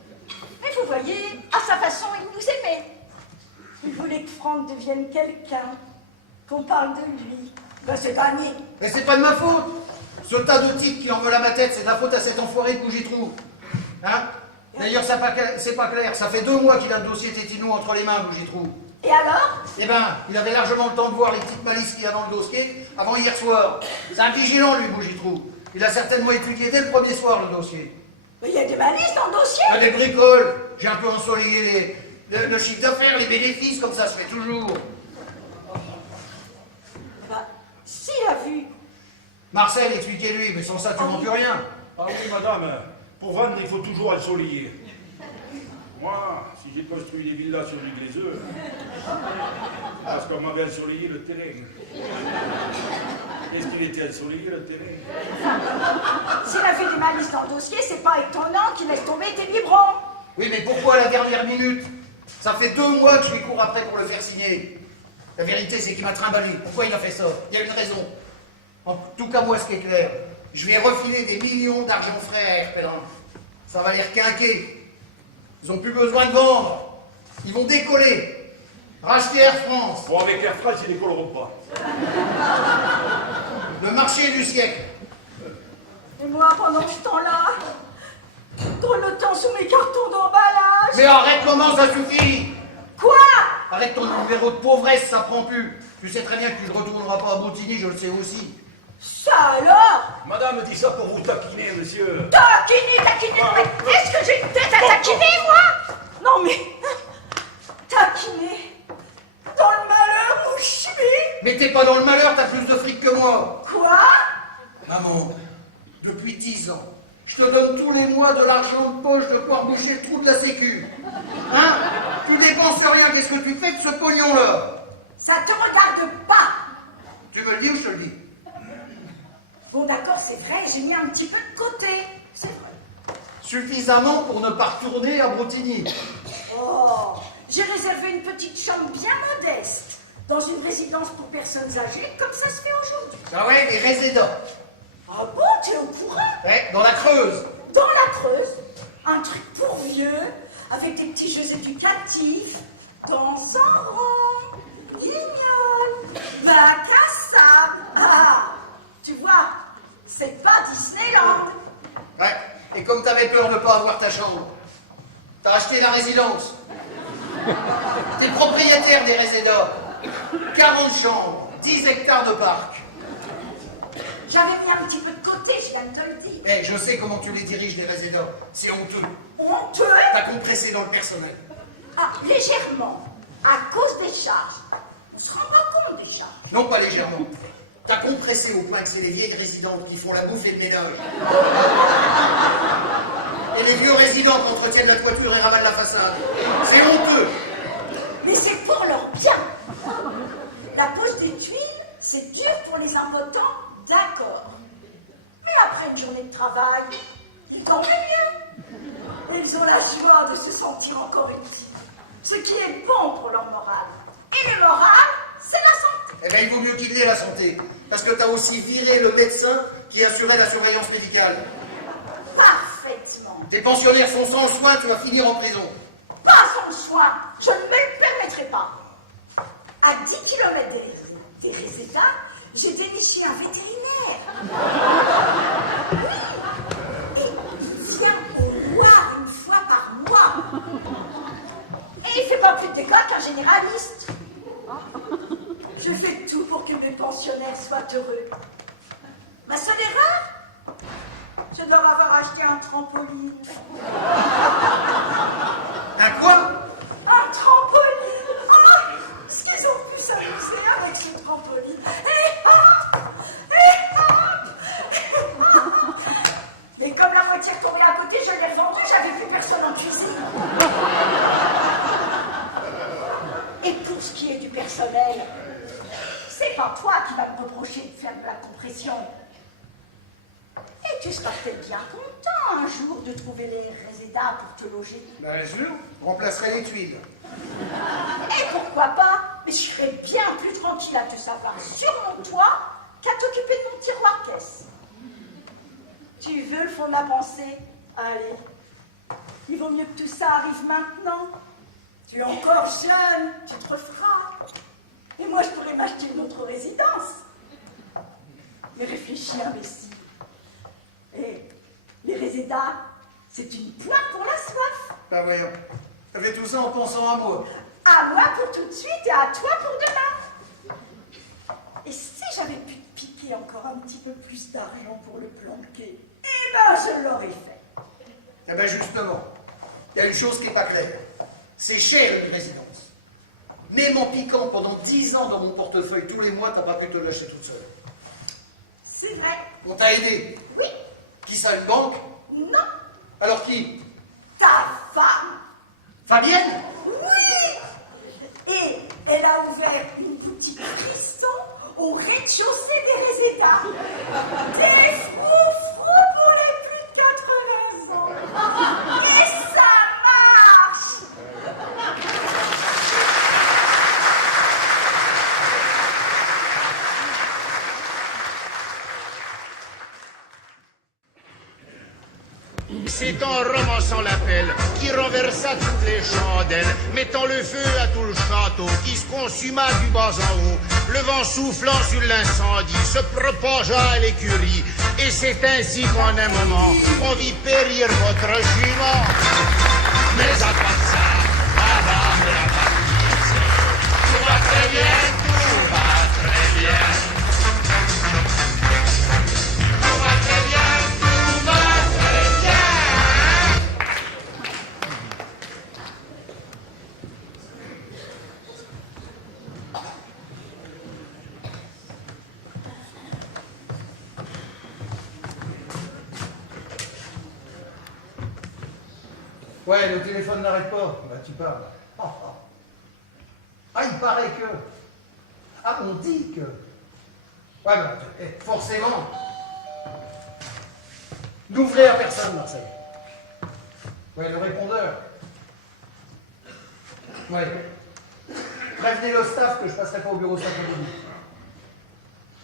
Et vous voyez, à sa façon, il nous aimait. Il voulait que Franck devienne quelqu'un, qu'on parle de lui. Ben, c'est gagné. Mais c'est pas de ma faute. Ce tas de tics qui envole à ma tête, c'est de la faute à cet enfoiré de Bougitrou. Hein? D'ailleurs, c'est pas clair. Ça fait 2 mois qu'il a le dossier Tétinou entre les mains, Bougitrou. Et alors? Eh ben, il avait largement le temps de voir les petites malices qu'il y a dans le dossier avant hier soir. C'est un vigilant, lui, Bougitrou. Il a certainement étudié dès le premier soir le dossier. Mais il y a des malices dans le dossier. Il y a des bricoles. J'ai un peu ensoleillé le chiffre d'affaires, les bénéfices, comme ça se fait toujours. Ben, s'il a vu. Marcel, expliquez-lui, mais sans ça, tu vends plus rien. Ah oui, madame, pour vendre, il faut toujours ensoleiller. Moi, si j'ai construit des villas sur du glaiseux, parce qu'on m'avait ensoleillé le terrain. Est-ce qu'il était ensoleillé, le terrain? S'il a fait des malices dans le dossier, c'est pas étonnant qu'il laisse tomber tes biberons. Oui, mais pourquoi à la dernière minute? Ça fait 2 mois que je lui cours après pour le faire signer. La vérité, c'est qu'il m'a trimballé. Pourquoi il a fait ça? Il y a une raison. En tout cas, moi, ce qui est clair, je vais refiler des millions d'argent frais à Air Pèlerin. Ça va les requinquer. Ils n'ont plus besoin de vendre. Ils vont décoller. Racheter Air France. Bon, avec Air France, ils décolleront pas. Le marché du siècle. Et moi, pendant ce temps-là, grelottant sous mes cartons d'emballage. Mais arrête, comment ça suffit? Quoi? Arrête ton numéro de pauvresse, ça prend plus. Tu sais très bien que tu ne retourneras pas à Broutigny, je le sais aussi. Ça alors? Madame dit ça pour vous taquiner, monsieur. Taquiner. Mais est-ce que j'ai une tête à taquiner, moi? Non, mais... Taquiner? Dans le malheur où je suis? Mais t'es pas dans le malheur, t'as plus de fric que moi. Quoi? Maman, depuis 10 ans, je te donne tous les mois de l'argent de poche de pouvoir boucher le trou de la sécu. Hein? Tu dépenses rien, qu'est-ce que tu fais de ce pognon-là? Ça te regarde pas. Tu me le dis ou je te le dis? Bon, d'accord, c'est vrai, j'ai mis un petit peu de côté. C'est vrai. Suffisamment pour ne pas retourner à Broutigny. Oh, j'ai réservé une petite chambre bien modeste dans une résidence pour personnes âgées, comme ça se fait aujourd'hui. Ah ouais, les résidents. Ah bon, t'es au courant? Ouais, dans la Creuse. Dans la Creuse, un truc pour vieux, avec des petits jeux éducatifs, danse en rond, guignol, bac à sable. Ah, tu vois, c'est pas Disneyland. Ouais, et comme t'avais peur de pas avoir ta chambre, t'as acheté la résidence. T'es propriétaire des résidents. 40 chambres, 10 hectares de parc. J'avais mis un petit peu de côté, je viens de te le dire. Mais je sais comment tu les diriges, les résidents. C'est honteux. Honteux? T'as compressé dans le personnel. Ah, légèrement, à cause des charges. On se rend pas compte des charges. Non, pas légèrement. T'as compressé au point que c'est les vieilles résidentes qui font la bouffe et le ménage. Et les vieux résidents qui entretiennent la toiture et ravalent la façade. C'est honteux. Mais c'est pour leur bien. La pose des tuiles, c'est dur pour les impotents, d'accord. Mais après une journée de travail, ils dorment mieux. Et ils ont la joie de se sentir encore utiles. Ce qui est bon pour leur morale. Et le moral, c'est la santé. Eh bien, il vaut mieux qu'il ait la santé. Parce que t'as aussi viré le médecin qui assurait la surveillance médicale. Parfaitement. Tes pensionnaires sont sans soin, tu vas finir en prison. Pas sans soin, je ne me le permettrai pas. À 10 km des résidents, j'ai déniché un vétérinaire. Oui. Et il vient au voir une fois par mois. Et il fait pas plus de dégâts qu'un généraliste. Je fais tout pour que mes pensionnaires soient heureux. Ma seule erreur, Je dois avoir acheté un trampoline. Un quoi? Un trampoline! Ah, ce qu'ils ont pu s'amuser avec ce trampoline. Et hop! Et hop! Et hop! Mais comme la moitié retombée à côté, je l'ai revendue, j'avais plus personne en cuisine. Et pour ce qui est du personnel, c'est pas toi qui vas me reprocher de faire de la compression. Et tu seras peut-être bien content un jour de trouver les résédas pour te loger. Bien sûr, je remplacerai les tuiles. Et pourquoi pas? Mais je serais bien plus tranquille à te savoir sur mon toit qu'à t'occuper de mon tiroir-caisse. Tu veux le fond de la pensée? Allez, il vaut mieux que tout ça arrive maintenant. Tu es encore jeune, tu te referas. Et moi, je pourrais m'acheter une autre résidence. Mais réfléchis, imbécile. Et les résédas, c'est une pointe pour la soif. Bah voyons, t'as fait tout ça en pensant à moi. À moi pour tout de suite et à toi pour demain. Et si j'avais pu te piquer encore un petit peu plus d'argent pour le planquer, eh ben je l'aurais fait. Eh ben justement, il y a une chose qui n'est pas claire. C'est cher une résidence. Même en piquant pendant 10 ans dans mon portefeuille tous les mois, t'as pas pu te lâcher toute seule. C'est vrai. On t'a aidé. Oui. Qui ça, une banque? Non. Alors qui? Ta femme. Fabienne? Oui. Et elle a ouvert une boutique frisson au rez-de-chaussée des résédas. Des froufrous pour les plus de 80 ans. Et ça marche. C'est en romançant l'appel qui renversa toutes les chandelles, mettant le feu à tout le château qui se consuma du bas en haut. Le vent soufflant sur l'incendie se propagea à l'écurie, et c'est ainsi qu'en un moment on vit périr votre jument. Mais à part ça, madame la marquise, tout va très bien, tout va très bien. Tout va très bien, tout va très bien. Ouais, le téléphone n'arrête pas. Bah, tu parles. Ah, il paraît que... Ah, on dit que... Ouais, bah, forcément. N'ouvrez à personne, Marcel. Ouais, le répondeur. Ouais. Prévenez le staff que je passerai pas au bureau cet après-midi.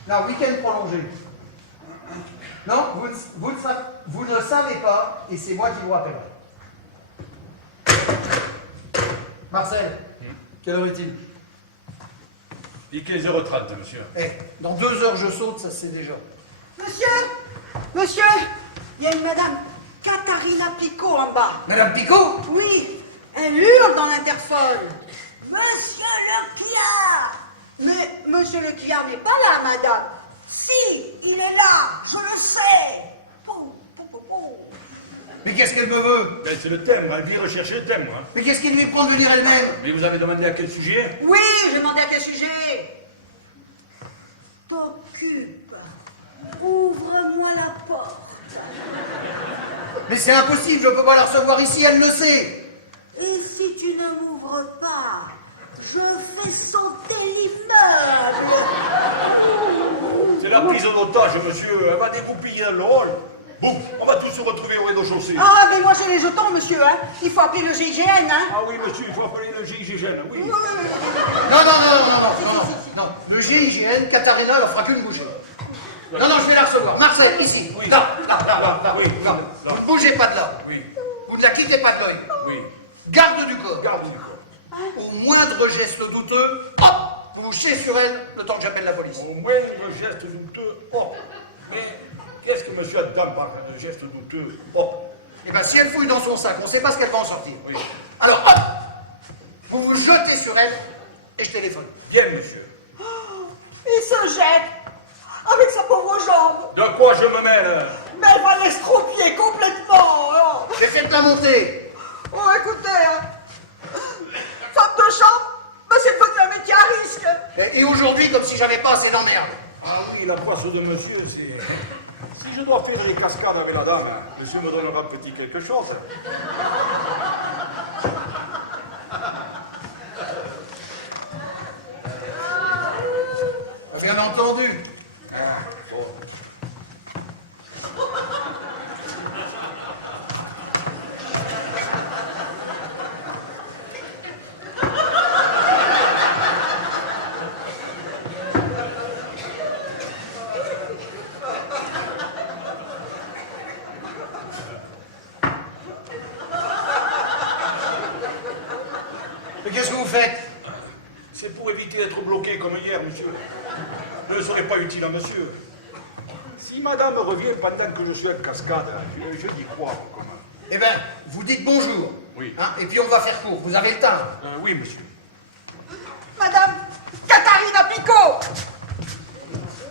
Non, week-end prolongé. Non, vous ne savez pas, et c'est moi qui vous rappellerai. Marcel, quelle heure est-il? Il est 15h30, monsieur. Eh, dans 2 heures je saute, ça c'est déjà. Monsieur, il y a une madame Katharina Picot en bas. Madame Picot? Oui, elle hurle dans l'interphone. Monsieur Leclerc. Mais monsieur Leclerc n'est pas là, madame. Si, il est là, je le sais. Pou, pou, pou, pou. Mais qu'est-ce qu'elle me veut? Ben, c'est le thème, elle vient rechercher le thème, moi. Mais qu'est-ce qui lui prend de venir elle-même? Mais vous avez demandé à quel sujet? Oui, j'ai demandé à quel sujet. T'occupe. Ouvre-moi la porte. Mais c'est impossible, je ne peux pas la recevoir ici, elle le sait. Et si tu ne m'ouvres pas, je fais sauter l'immeuble. C'est la prise en otage, monsieur. Elle va dégoupiller le rôle. Bon, on va tous se retrouver au rez-de-chaussée. Ah, mais moi j'ai les jetons, monsieur, hein. Il faut appeler le GIGN, hein. Ah oui, monsieur, il faut appeler le GIGN, oui. Non. Le GIGN, Katharina, elle en fera qu'une bouchée. Non, je vais la recevoir. Marcel, ici. Oui. Là. Oui. Non, vous ne bougez pas de là. Oui. Vous ne la quittez pas de l'œil. Oui. Garde du corps. Garde du corps. Au moindre geste douteux, hop, vous vous chiez sur elle le temps que j'appelle la police. Au moindre geste douteux, oh. Mais qu'est-ce que monsieur a dedans par de geste douteux, oh. Eh bien, si elle fouille dans son sac, on ne sait pas ce qu'elle va en sortir. Oui. Alors, hop, vous vous jetez sur elle et je téléphone. Bien, monsieur. Il se jette avec sa pauvre jambe. De quoi je me mêle? Mais elle va l'estropier complètement. Alors. Mais faites-la monter. Oh, écoutez, hein. Femme de chambre, ben, c'est devenu un métier à risque. Et aujourd'hui, comme si j'avais pas assez d'emmerde. Ah oui, la poisse de monsieur, c'est... Si je dois faire des cascades avec la dame, monsieur me donnera un petit quelque chose. Bien entendu. Mais qu'est-ce que vous faites? C'est pour éviter d'être bloqué comme hier, monsieur. Je ne serais pas utile à monsieur. Si madame revient pendant que je suis en cascade, je dis quoi, comment? Eh bien, vous dites bonjour. Oui. Hein, et puis on va faire court. Vous avez le temps. Oui, monsieur. Madame Catarina Picot.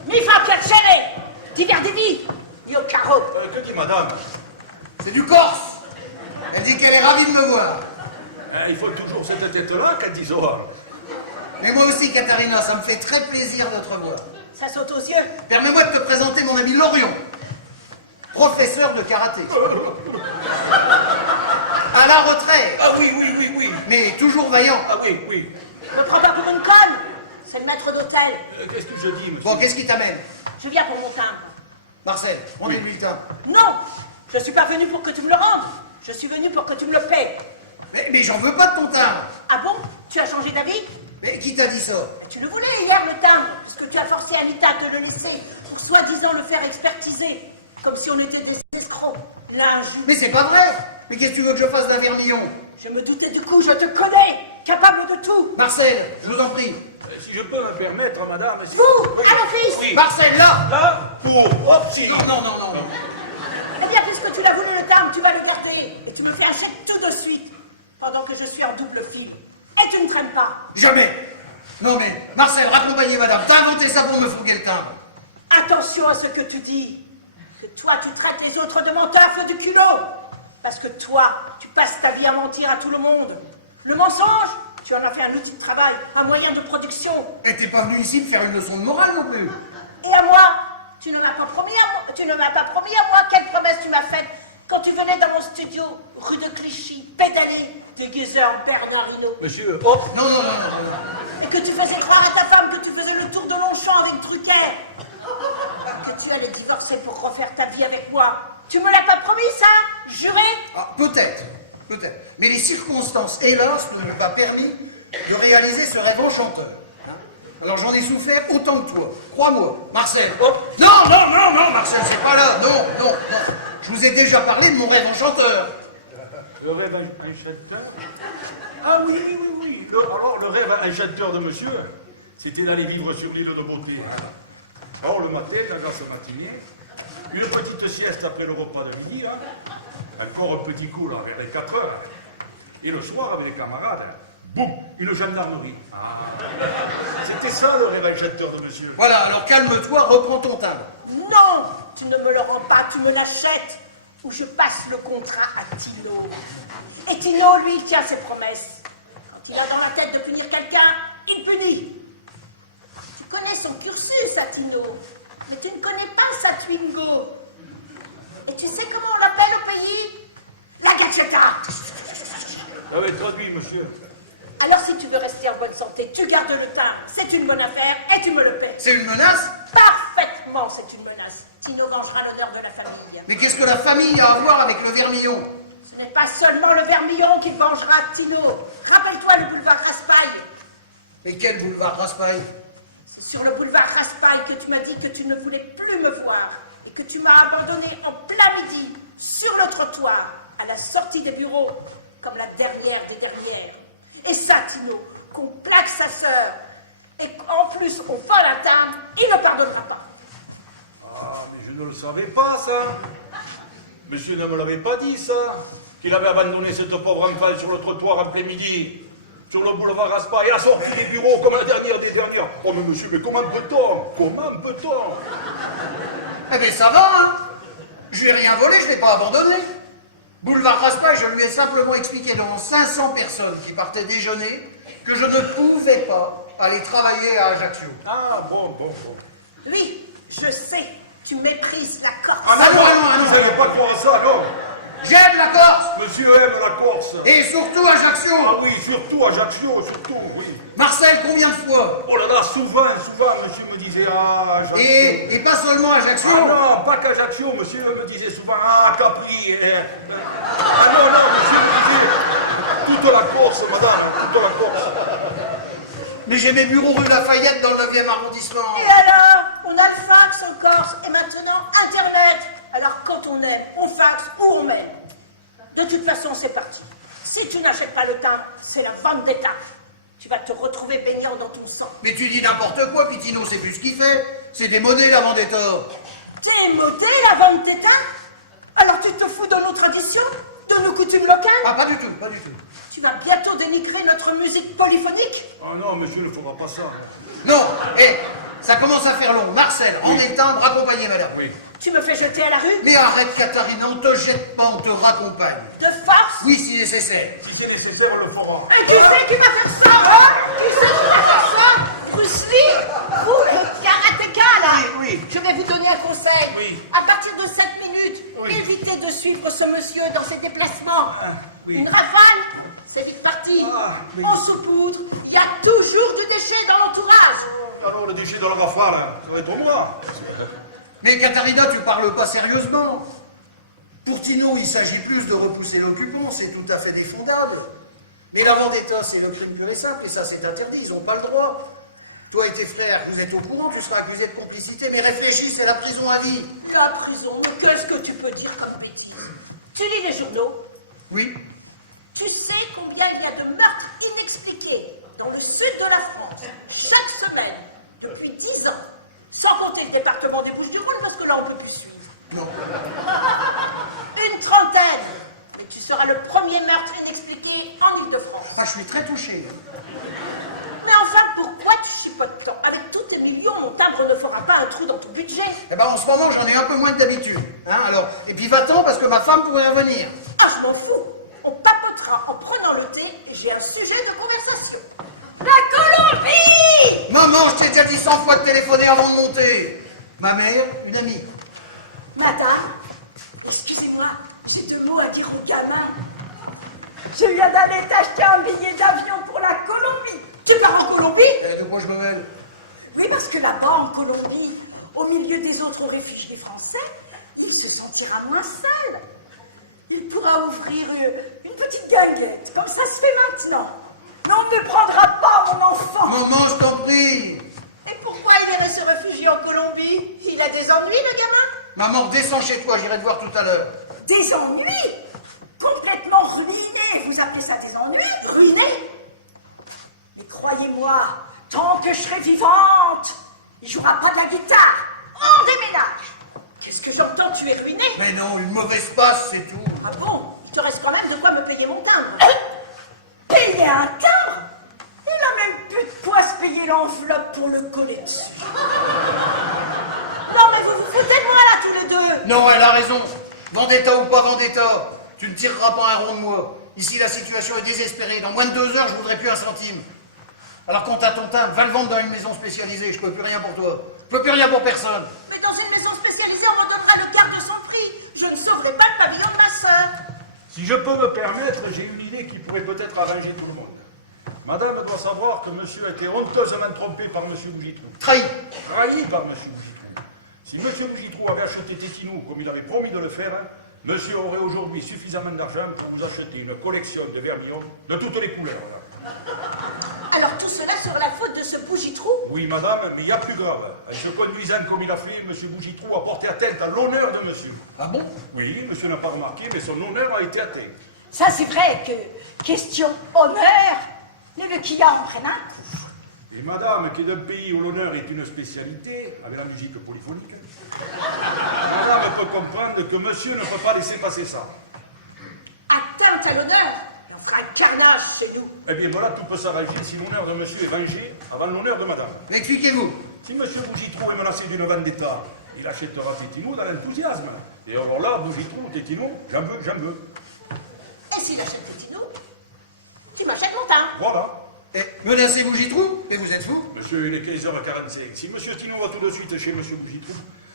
Mi fa piacere di vedervi, mio caro. Que dit madame? C'est du Corse. Elle dit qu'elle est ravie de me voir. Il faut toujours cette tête-là qu'à 10 heures. Mais moi aussi, Katharina, ça me fait très plaisir de te revoir. Ça saute aux yeux. Permets-moi de te présenter mon ami Lorion, professeur de karaté. À la retraite, Ah oui. mais toujours vaillant. Ah oui. Ne prends pas pour une conne. C'est le maître d'hôtel. Qu'est-ce que je dis, monsieur? Bon, qu'est-ce qui t'amène? Je viens pour mon timbre. Marcel, rendez-lui le timbre. Non, je suis pas venu pour que tu me le rendes. Je suis venu pour que tu me le paies. Mais j'en veux pas de ton timbre. Ah bon? Tu as changé d'avis? Mais qui t'a dit ça? Tu le voulais hier, le timbre, puisque tu as forcé Anita de le laisser pour soi-disant le faire expertiser, comme si on était des escrocs. L'injure. Mais c'est pas vrai. Mais qu'est-ce que tu veux que je fasse d'un vermillon? Je me doutais du coup, je te connais, capable de tout. Marcel, je vous en prie. Si je peux me permettre, madame... si- Vous, Oui. à l'office. Oui. Marcel, là. Là, pour... Hop, si. Non. Eh bien, puisque tu l'as voulu, le timbre, tu vas le garder. Et tu me fais un chèque tout de suite, pendant que je suis en double fil. Et tu ne traînes pas. Jamais. Non mais, Marcel, raccompagnez madame. T'as inventé ça pour me fourguer le timbre. Attention à ce que tu dis. Que toi, tu traites les autres de menteurs, feu du culot. Parce que toi, tu passes ta vie à mentir à tout le monde. Le mensonge, tu en as fait un outil de travail, un moyen de production. Et t'es pas venu ici me faire une leçon de morale non plus. Et à moi, tu ne m'as pas promis à moi quelle promesse tu m'as faite quand tu venais dans mon studio, rue de Clichy, pédalé, déguisé en Bernardino. Monsieur, hop. Non. Et que tu faisais croire à ta femme que tu faisais le tour de Longchamp avec Drucker. Que tu allais divorcer pour refaire ta vie avec moi. Tu me l'as pas promis, ça? Juré? Ah, peut-être. Mais les circonstances, hélas, ne m'ont pas permis de réaliser ce rêve enchanteur. Hein. Alors j'en ai souffert autant que toi. Crois-moi, Marcel. Hop. Non, Marcel, c'est pas là. Non. Je vous ai déjà parlé de mon rêve enchanteur. Le rêve enchanteur? Ah oui. Alors, le rêve enchanteur de monsieur, c'était d'aller vivre sur l'île de Beauté. Alors, le matin, dans sa matinée, une petite sieste après le repas de midi, encore un petit coup, là, vers les 4 heures. Et le soir, avec les camarades, boum, une gendarmerie. C'était ça, le rêve enchanteur de monsieur. Voilà, alors calme-toi, reprends ton timbre. Non, tu ne me le rends pas, tu me l'achètes. Ou je passe le contrat à Tino. Et Tino, lui, il tient ses promesses. Quand il a dans la tête de punir quelqu'un, il punit. Tu connais son cursus, à Tino. Mais tu ne connais pas sa Twingo. Et tu sais comment on l'appelle au pays? La gâchetta. Ah oui, traduit, monsieur. Alors si tu veux rester en bonne santé, tu gardes le timbre. C'est une bonne affaire et tu me le paies. C'est une menace? Parfaitement, c'est une menace. Tino vengera l'honneur de la famille. Mais qu'est-ce que la famille a à voir avec le vermillon? Ce n'est pas seulement le vermillon qui vengera Tino. Rappelle-toi le boulevard Raspail. Et quel boulevard Raspail? C'est sur le boulevard Raspail que tu m'as dit que tu ne voulais plus me voir et que tu m'as abandonné en plein midi sur le trottoir à la sortie des bureaux comme la dernière des dernières. Et ça, Tino, qu'on plaque sa sœur et qu'en plus on vole un timbre, il ne pardonnera pas. Ah, mais je ne le savais pas, ça. Monsieur ne me l'avait pas dit, ça. Qu'il avait abandonné cette pauvre enfant sur le trottoir en plein midi, sur le boulevard Raspail, et la sortie des bureaux comme la dernière des dernières. Oh, mais monsieur, mais comment peut-on? Eh bien, ça va, hein? Je lui ai rien volé, je ne l'ai pas abandonné. Boulevard Raspail, je lui ai simplement expliqué devant 500 personnes qui partaient déjeuner que je ne pouvais pas aller travailler à Ajaccio. Ah, bon. Oui, je sais, tu méprises la Corse. Ah non, vous n'allez pas croire ça, non. J'aime la Corse. Monsieur aime la Corse. Et surtout Ajaccio. Ah oui, surtout Ajaccio, oui. Marcel, combien de fois? Oh là là, souvent, monsieur me disait, ah, Ajaccio. Et pas seulement Ajaccio. Ah non, pas qu'Ajaccio, monsieur me disait souvent, ah, Capri. Ah non, monsieur me disait, toute la Corse, madame, toute la Corse. Mais j'ai mes bureaux rue Lafayette dans le 9e arrondissement. Et alors, on a le fax en Corse et maintenant Internet. Alors quand on aime, on faxe ou on met. De toute façon, c'est parti. Si tu n'achètes pas le timbre, c'est la vendetta. Tu vas te retrouver baignant dans ton sang. Mais tu dis n'importe quoi, Pitino, c'est plus ce qu'il fait. C'est démodé la vendetta. Démodé la vendetta? Alors tu te fous de nos traditions? De nos coutumes locales? Ah, pas du tout, pas du tout. Tu vas bientôt dénigrer notre musique polyphonique? Ah non, monsieur ne fera pas ça. Non, ça commence à faire long. Marcel, rendez le timbre, accompagnez madame. Oui. Tu me fais jeter à la rue? Mais arrête, Katharina, on te jette pas, on te raccompagne. De force? Oui, si nécessaire. Si c'est nécessaire, on le fera. Et tu sais qui va faire ça, hein? Tu sais qui va faire ça? Bruce Lee? Vous, le karatéka, là? Oui. Je vais vous donner un conseil. Oui. À partir de 7 minutes, évitez de suivre ce monsieur dans ses déplacements. oui. Une rafale, c'est vite parti. Oui. On saupoudre, il y a toujours du déchet dans l'entourage. Alors le déchet dans le rafale, ça va être moi. Mais Katharina, tu parles pas sérieusement. Pour Tino, il s'agit plus de repousser l'occupant, c'est tout à fait défendable. Mais la vendetta, c'est le crime pur et simple, et ça c'est interdit, ils n'ont pas le droit. Toi et tes frères, vous êtes au courant, tu seras accusé de complicité, mais réfléchis, c'est la prison à vie. La prison, mais qu'est-ce que tu peux dire comme bêtise? Tu lis les journaux? Oui. Tu sais combien il y a de meurtres inexpliqués dans le sud de la France, chaque semaine, depuis 10 ans, sans compter le département des Bouches-du-Rhône, parce que là, on ne peut plus suivre. Non. Une trentaine. Mais tu seras le premier meurtre inexpliqué en Ile-de-France. Ah, je suis très touché. Mais enfin, pourquoi tu chipotes tant? Avec tous tes millions, mon timbre ne fera pas un trou dans ton budget. Eh ben, en ce moment, j'en ai un peu moins que d'habitude. Hein, alors, et puis va-t'en, parce que ma femme pourrait revenir. Ah, je m'en fous. On papotera en prenant le thé et j'ai un sujet de conversation. La Colombie! Maman, je t'ai déjà dit 100 fois de téléphoner avant de monter. Ma mère, une amie. Madame, excusez-moi, j'ai 2 mots à dire au gamin. Je viens d'aller t'acheter un billet d'avion pour la Colombie. Tu pars en Colombie? De quoi je me mêle? Oui, parce que là-bas, en Colombie, au milieu des autres réfugiés français, il se sentira moins seul. Il pourra ouvrir une petite guinguette, comme ça se fait maintenant. Mais on ne prendra pas mon enfant. Maman, je t'en prie. Et pourquoi il irait se réfugier en Colombie? Il a des ennuis, le gamin? Maman, descends chez toi, j'irai te voir tout à l'heure. Des ennuis? Complètement ruiné. Vous appelez ça des ennuis? Ruiné? Mais croyez-moi, tant que je serai vivante, il jouera pas de la guitare. On déménage. Qu'est-ce que j'entends? Tu es ruiné? Mais non, une mauvaise passe, c'est tout. Ah bon? Il te reste quand même de quoi me payer mon timbre. Payer un timbre? Il a même plus de quoi se payer l'enveloppe pour le coller dessus. Non, mais vous vous foutez de moi, là, tous les deux. Non, elle a raison. Vendetta ou pas vendetta, tu ne tireras pas un rond de moi. Ici, la situation est désespérée. Dans moins de 2 heures, je voudrais plus un centime. Alors, quand t'as ton timbre, va le vendre dans une maison spécialisée. Je peux plus rien pour toi. Je peux plus rien pour personne. Mais dans une maison spécialisée, on me donnera le quart de son prix. Je ne sauverai pas le pavillon de ma sœur. Si je peux me permettre, j'ai une idée qui pourrait peut-être arranger tout le monde. Madame doit savoir que monsieur a été honteusement trompé par monsieur Bougitrou. Trahi. Trahi par monsieur Bougitrou. Si monsieur Bougitrou avait acheté Tétinou comme il avait promis de le faire, monsieur aurait aujourd'hui suffisamment d'argent pour vous acheter une collection de vermillons de toutes les couleurs. Là. Alors tout cela sera la faute de ce Bougitrou? Oui, madame, mais il y a plus grave. En se conduisant comme il a fait, monsieur Bougitrou a porté atteinte à l'honneur de monsieur. Ah bon? Oui, monsieur n'a pas remarqué, mais son honneur a été atteint. Ça, c'est vrai que, question honneur, le qu'il y a en prenne un coup. Et madame, qui est d'un pays où l'honneur est une spécialité, avec la musique polyphonique, madame peut comprendre que monsieur ne peut pas laisser passer ça. Atteinte à l'honneur, et on fera un carnage chez nous. Eh bien voilà, tout peut s'arranger si l'honneur de monsieur est vengé avant l'honneur de madame. Expliquez-vous. Si monsieur Bougitrou est menacé d'une vendetta, Il achètera Tétino dans l'enthousiasme. Et alors là, Bougitrou, Tétino, j'en veux. Et s'il achète Tétino, tu m'achètes mon teint. Voilà. Eh, menacez Bougitrou? Mais vous êtes fou? Monsieur, il est 15h45. Si monsieur Tino va tout de suite chez monsieur Bougitrou,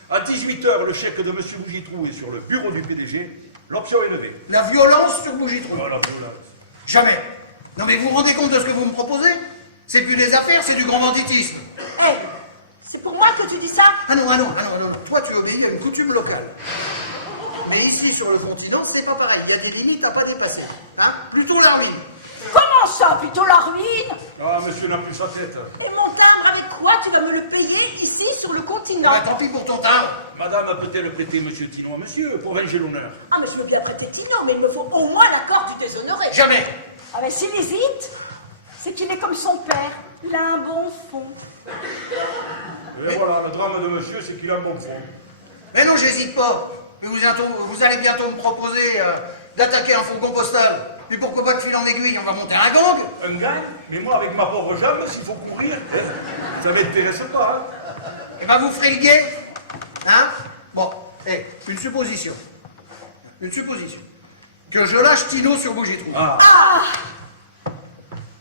à 18h, le chèque de monsieur Bougitrou est sur le bureau du PDG, l'option est levée. La violence sur Bougitrou? Voilà, violence. Jamais. Non mais vous vous rendez compte de ce que vous me proposez? C'est plus des affaires, c'est du grand banditisme. Hé, c'est pour moi que tu dis ça? Ah non. Toi, tu obéis à une coutume locale. Mais ici, sur le continent, c'est pas pareil. Il y a des limites à pas dépasser. Hein? Plutôt la ruine. Comment ça, plutôt la ruine? Ah, monsieur n'a plus sa tête. Et mon timbre, avec quoi tu vas me le payer ici, sur le continent? Ah, tant pis pour ton timbre. Madame peut-elle prêter monsieur Tino à monsieur pour venger l'honneur? Ah, mais je veux bien prêter Tino, mais il me faut au moins l'accord du déshonoré. Jamais. Ah, mais s'il hésite, c'est qu'il est comme son père. Il a un bon fond. Et voilà, le drame de monsieur, c'est qu'il a un bon fond. Mais non, j'hésite pas. Mais vous allez bientôt me proposer d'attaquer un fourgon postal. Puis pourquoi pas de fil en aiguille, on va monter un gang. Un gang? Mais moi, avec ma pauvre jambe, s'il faut courir, ça m'intéresse pas. Hein. Eh ben vous ferez le guet. Hein? Bon, une supposition. Une supposition. Que je lâche Tino sur Bougitrou.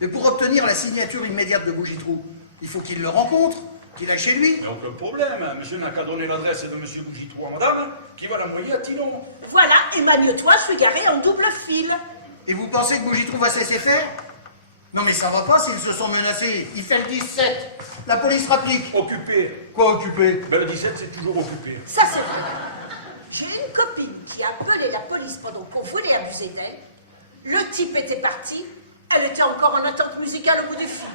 Et pour obtenir la signature immédiate de Bougitrou, il faut qu'il le rencontre, qu'il aille chez lui. Mais aucun problème, monsieur n'a qu'à donner l'adresse de monsieur Bougitrou à madame, qui va l'envoyer à Tino. Voilà, et magne-toi, je suis garé en double fil. Et vous pensez que Bougitrou va se laisser faire? Non mais ça va pas s'ils se sont menacés. Il fait le 17. La police rapplique. Occupé. Quoi occupé? Ben le 17, c'est toujours occupé. Ça, c'est vrai. J'ai une copine qui a appelé la police pendant qu'on voulait abuser d'elle. Le type était parti. Elle était encore en attente musicale au bout du film.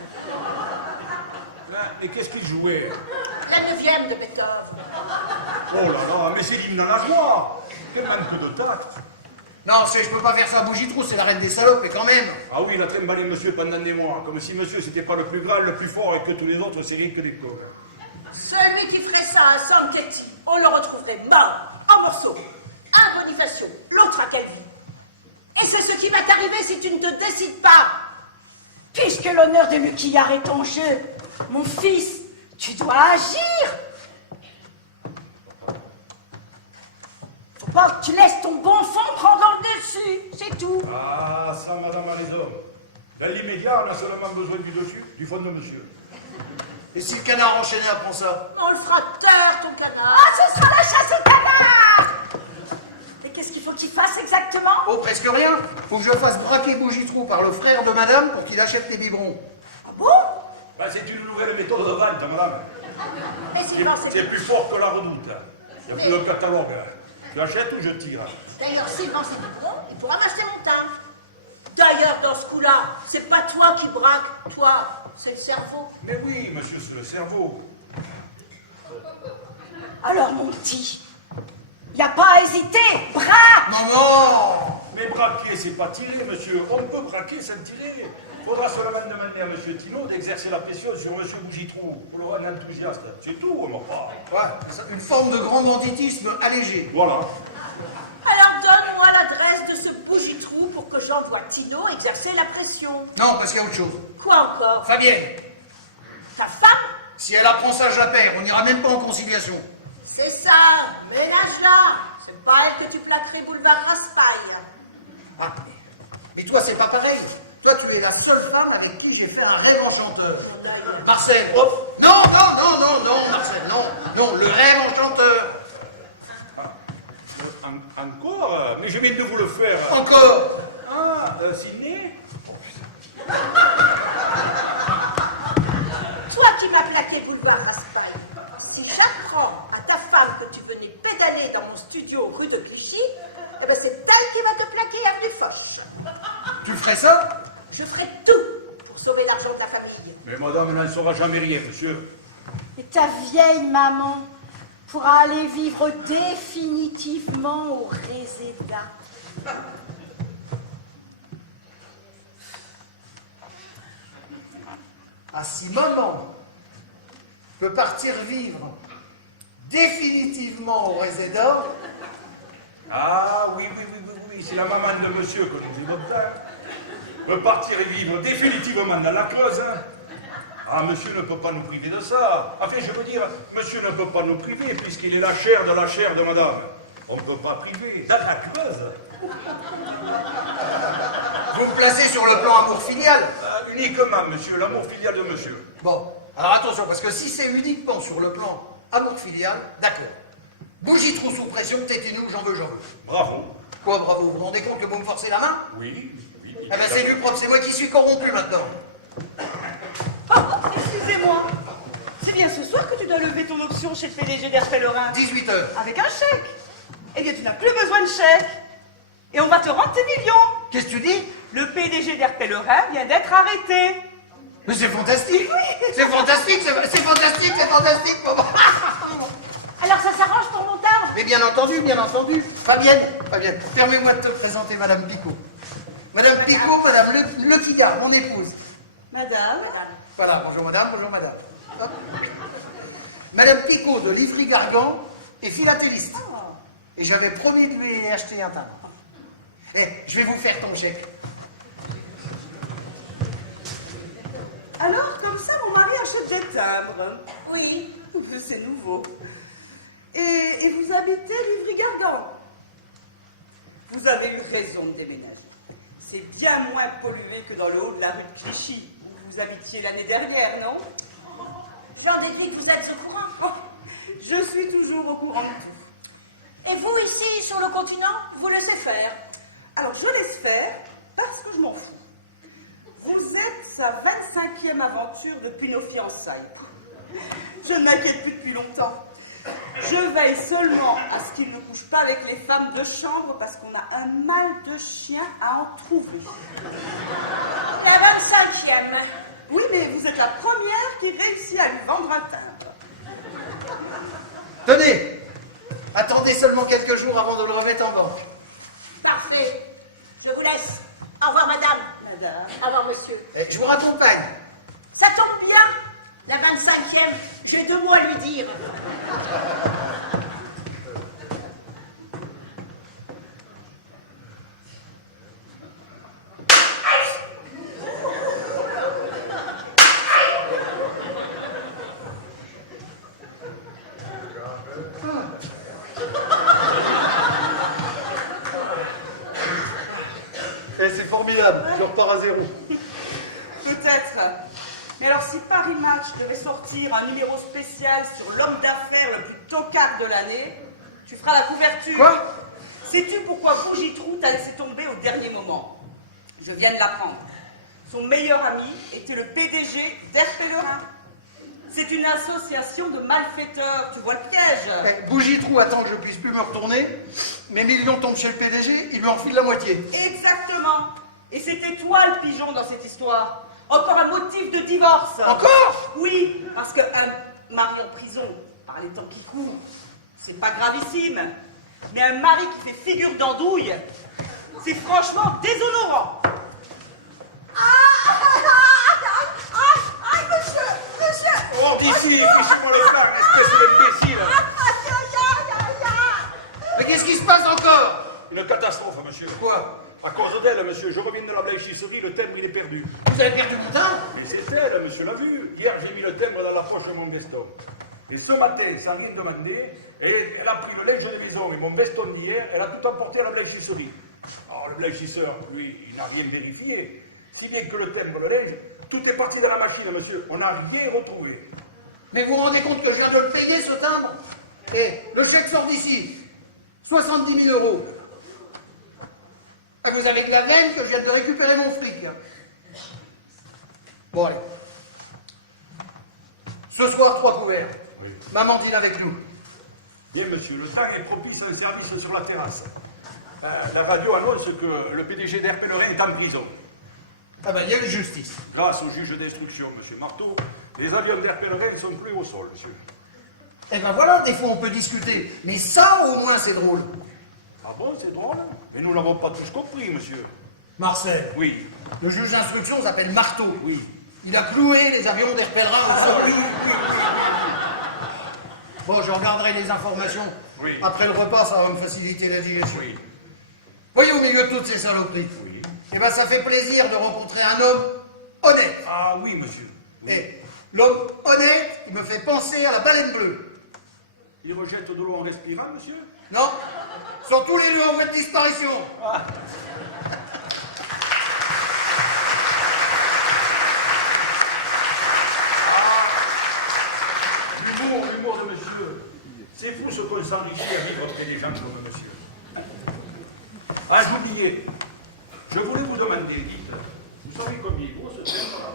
Et qu'est-ce qu'il jouait? La 9e de Beethoven. Oh là là, mais c'est l'hymne à la joie. Quel manque de tact. Non, je peux pas faire ça à Bougitrou, c'est la reine des salopes, mais quand même. Ah oui, il a trimballé monsieur pendant des mois, comme si monsieur c'était pas le plus grand, le plus fort et que tous les autres c'est rien que des coques. Celui qui ferait ça à Sanchetti, on le retrouverait mort, en morceaux. Un Bonifacio, l'autre à Calvi. Et c'est ce qui va t'arriver si tu ne te décides pas. Puisque l'honneur de Luquillard est en jeu, mon fils, tu dois agir. Faut pas que tu laisses ton bon fond prendre le dessus, c'est tout. Ah, ça, madame, a les hommes. Dans l'immédiat, on a seulement besoin du dessus, du fond de monsieur. Et si le canard enchaîné apprend ça? On le fera taire, ton canard. Ah, ce sera la chasse au canard. Et qu'est-ce qu'il faut qu'il fasse exactement? Oh, presque rien. Faut que je fasse braquer Bougitrou par le frère de madame pour qu'il achète les biberons. Ah bon? Ben, c'est une nouvelle méthode de vente, madame. Et Sylvain, C'est plus fort que la redoute. Il n'y a plus de catalogue. Tu achètes ou je tire? D'ailleurs, Sylvain, c'est bon, il pourra m'acheter mon teint. D'ailleurs, dans ce coup-là, c'est pas toi qui braque, toi, c'est le cerveau. Mais oui, monsieur, c'est le cerveau. Alors, mon petit, y a pas à hésiter, braque! Non. Mais braquer, c'est pas tirer, monsieur. On peut braquer sans tirer. Faudra seulement demander à monsieur Tino d'exercer la pression sur monsieur Bougitrou pour le rendre enthousiaste. C'est tout, on m'en parle. Ouais, c'est une forme de grand banditisme allégé. Voilà. Alors, donne-moi l'adresse de ce Bougitrou pour que j'envoie Tino exercer la pression. Non, parce qu'il y a autre chose. Quoi encore? Fabienne, Ta femme? si elle apprend ça, je la perds. On n'ira même pas en conciliation. C'est ça, ménage-la. C'est pas elle que tu plaquerais boulevard Raspail. Ah, mais toi, c'est pas pareil. Toi, tu es la seule femme avec qui j'ai fait un rêve enchanteur. Marcel, hop. Non, Marcel, non, le rêve enchanteur. Encore? Mais je viens de vous le faire. Encore. Ah, Sidney? Toi qui m'as plaqué boulevard Raspail, si j'apprends à ta femme que tu venais pédaler dans mon studio rue de Clichy, eh ben c'est elle qui va te plaquer avenue Foch. Tu ferais ça? Je ferai tout pour sauver l'argent de la famille. Mais madame n'en saura jamais rien, monsieur. Et ta vieille maman pourra aller vivre définitivement au Réséda. Ah, si maman peut partir vivre définitivement au Réséda. Ah oui, c'est la maman de monsieur que nous dit notre peut partir et vivre définitivement dans la Creuse. Hein. Ah, monsieur ne peut pas nous priver de ça. Enfin, je veux dire, monsieur ne peut pas nous priver puisqu'il est la chair de madame. On ne peut pas priver. Dans la creuse. Vous me placez sur le plan amour filial. Uniquement, monsieur, l'amour filial de monsieur. Bon, alors attention, parce que si c'est uniquement sur le plan amour filial, d'accord. Bougie trop sous pression, tétez-nous, j'en veux. Bravo. Quoi, bravo? Vous vous rendez compte que vous me forcez la main? Oui. Eh ben c'est du propre, c'est moi qui suis corrompu maintenant. Oh, excusez-moi. C'est bien ce soir que tu dois lever ton option chez le PDG d'Air Pellerin. 18h. Avec un chèque. Eh bien, tu n'as plus besoin de chèque. Et on va te rendre tes millions. Qu'est-ce que tu dis? Le PDG d'Air Pellerin vient d'être arrêté. Mais c'est fantastique. C'est fantastique. Maman. Alors ça s'arrange pour mon timbre? Mais bien entendu. Fabienne, permets-moi de te présenter Madame Picot. Madame Picot, Madame Le Tillard, mon épouse. Madame. Voilà, bonjour madame. Hop. Madame Picot de Livry-Gargan est philatéliste. Et j'avais promis de lui acheter un timbre. Eh, je vais vous faire ton chèque. Alors, comme ça, mon mari achète des timbres. Oui. C'est nouveau. Et vous habitez Livry-Gargan. Vous avez eu raison de déménager. C'est bien moins pollué que dans le haut de la rue de Clichy, où vous habitiez l'année dernière, non? J'en déduis que vous êtes au courant. Oh, je suis toujours au courant de tout. Et vous, ici, sur le continent, vous laissez faire? Alors, je laisse faire parce que je m'en fous. Vous êtes sa 25e aventure depuis nos fiançailles. Je ne m'inquiète plus depuis longtemps. Je veille seulement à ce qu'il ne couche pas avec les femmes de chambre parce qu'on a un mal de chien à en trouver. La 25e. Oui, mais vous êtes la première qui réussit à lui vendre un timbre. Tenez, attendez seulement quelques jours avant de le remettre en banque. Parfait. Je vous laisse. Au revoir, madame. Madame. Au revoir, monsieur. Eh, je vous raccompagne. Ça tombe bien. La 25e, j'ai 2 mots à lui dire. Eh, c'est formidable, je repars à zéro. Peut-être. Mais alors, si Paris Match devait sortir un numéro spécial sur l'homme d'affaires le plus tocard de l'année, tu feras la couverture. Quoi? Sais-tu pourquoi Bougitrou t'a laissé tomber au dernier moment? Je viens de l'apprendre. Son meilleur ami était le PDG d'Air Pellerin. C'est une association de malfaiteurs, tu vois le piège? Eh, Bougitrou attend que je puisse plus me retourner. Mes millions tombent chez le PDG, il lui enfile la moitié. Exactement. Et c'était toi le pigeon dans cette histoire. Encore un motif de divorce. Encore? Oui, parce qu'un mari en prison, par les temps qui courent, c'est pas gravissime. Mais un mari qui fait figure d'andouille, c'est franchement déshonorant. Monsieur. Oh, d'ici, fichez-moi les mains, espèce d'imbécile. Mais qu'est-ce qui se passe encore? Une catastrophe, monsieur. Quoi? À cause d'elle, monsieur, je reviens de la blanchisserie, le timbre, il est perdu. Vous avez perdu mon timbre? Mais c'est elle, monsieur l'a vu. Hier, j'ai mis le timbre dans la poche de mon veston. Et ce matin, sans rien demander, elle a pris le linge de maison et mon veston d'hier, elle a tout emporté à la blanchisserie. Alors, le blanchisseur, lui, il n'a rien vérifié. Si bien que le timbre, le linge, tout est parti dans la machine, monsieur. On n'a rien retrouvé. Mais vous vous rendez compte que je viens de le payer, ce timbre? Et le chèque sort d'ici. 70 000 €. Et vous avez de la veine que je viens de récupérer mon fric. Bon, allez. Ce soir, 3 couverts. Oui. Maman dîne avec nous. Bien, monsieur, le temps est propice à un service sur la terrasse. La radio annonce que le PDG d'Air Pellerin est en prison. Ah ben, il y a une justice. Grâce au juge d'instruction, monsieur Marteau, les avions d'Air Pellerin ne sont plus au sol, monsieur. Eh ben voilà, des fois on peut discuter. Mais ça, au moins, c'est drôle. Ah bon, c'est drôle? Mais nous n'avons pas tous compris, monsieur. Marcel, Oui. le juge d'instruction s'appelle Marteau. Oui. Il a cloué les avions d'Air Pellerin au sol. Bon, je regarderai les informations. Oui. Après le repas, ça va me faciliter la digestion. Oui. Voyez, au milieu de toutes ces saloperies, Oui. eh ben, ça fait plaisir de rencontrer un homme honnête. Ah oui, monsieur. Oui. Et L'homme honnête, il me fait penser à la baleine bleue. Il rejette de l'eau en respirant, monsieur? Non, sont tous les deux en voie de disparition. L'humour de monsieur. C'est fou ce qu'on s'enrichit à vivre auprès des gens comme monsieur. Ah, j'oubliais. Je voulais vous demander, dites, vous savez combien il vaut ce timbre-là?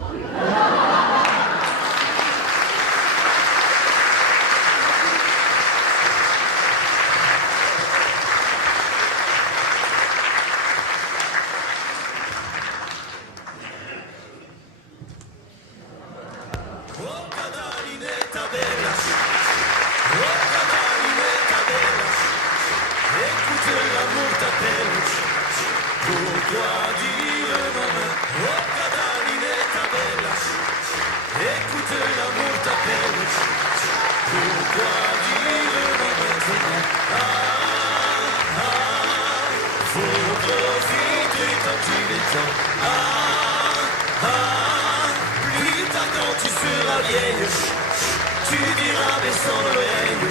Tu diras baissant l'oreille,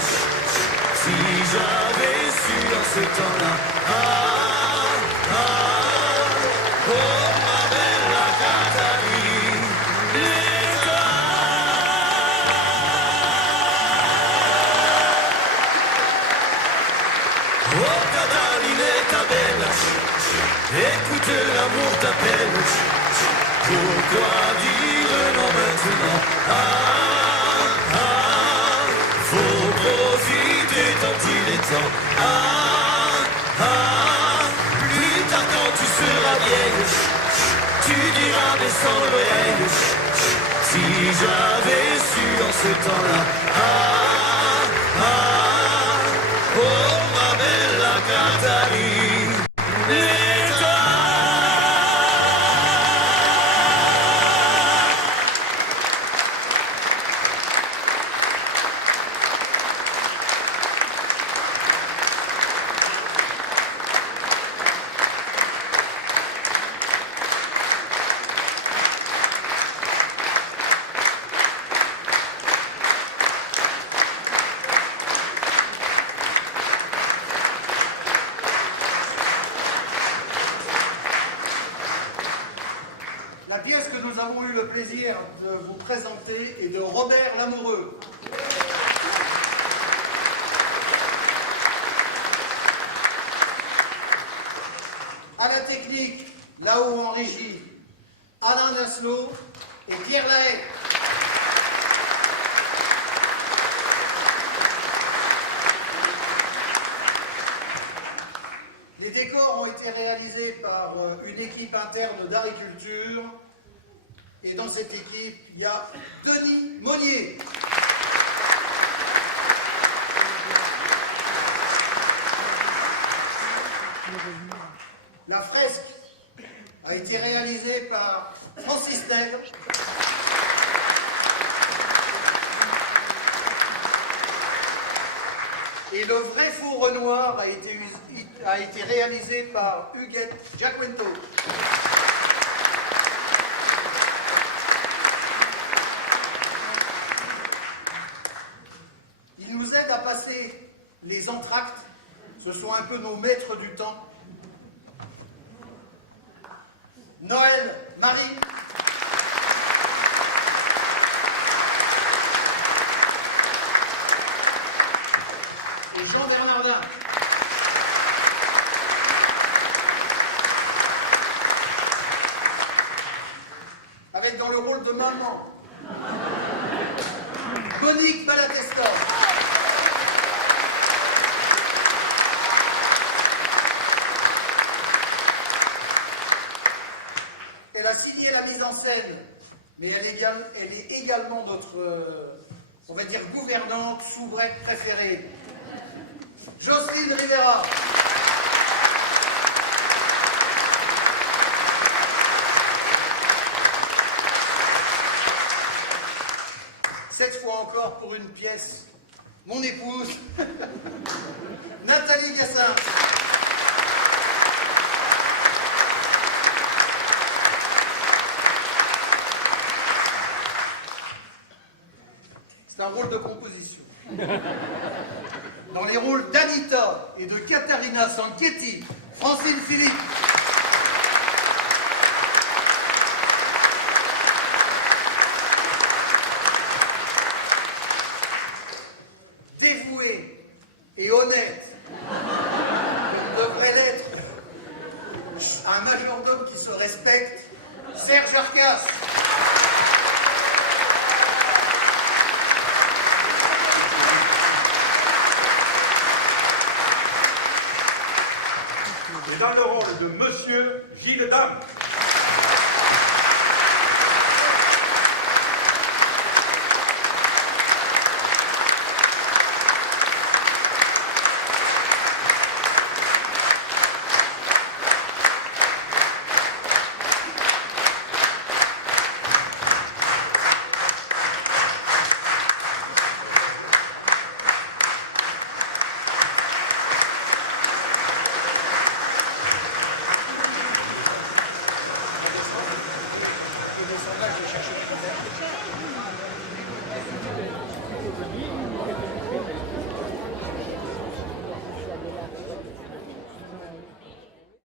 si j'avais su en ce temps-là. Oh ma belle Cataline, oh Catalinetta bella, écoute l'amour t'appelle. Pourquoi dire non maintenant? Faut profiter tant il est temps. Plus tard quand tu seras vieille, tu diras baissant l'oreille, si j'avais su en ce temps-là. Oh ma belle Cataline. La pièce que nous avons eu le plaisir de vous présenter est de Robert Lamoureux. À la technique, là-haut en régie, Alain Naslo et Pierre Lahaye. Les décors ont été réalisés par une équipe interne d'agriculture. Et dans cette équipe, il y a Denis Monnier. La fresque a été réalisée par Francis Nègre. Et le vrai faux Renoir a été réalisé par Huguette Giaquento. Ils nous aident à passer les entr'actes. Ce sont un peu nos maîtres du temps. Noël, Marie. Et Jean Bernardin. Avec dans le rôle de maman, Monique Malatesta. Elle a signé la mise en scène, mais elle est également notre, on va dire, gouvernante, soubrette préférée. Jocelyne Rivera. Cette fois encore pour une pièce, mon épouse, Nathalie Gassin. de composition. Dans les rôles d'Anita et de Caterina Sanchetti, Francine Philippe. Dévouée et honnête, comme devrait l'être un majordome qui se respecte, Serge Arcas. Et dans le rôle de Monsieur Gilles Dame.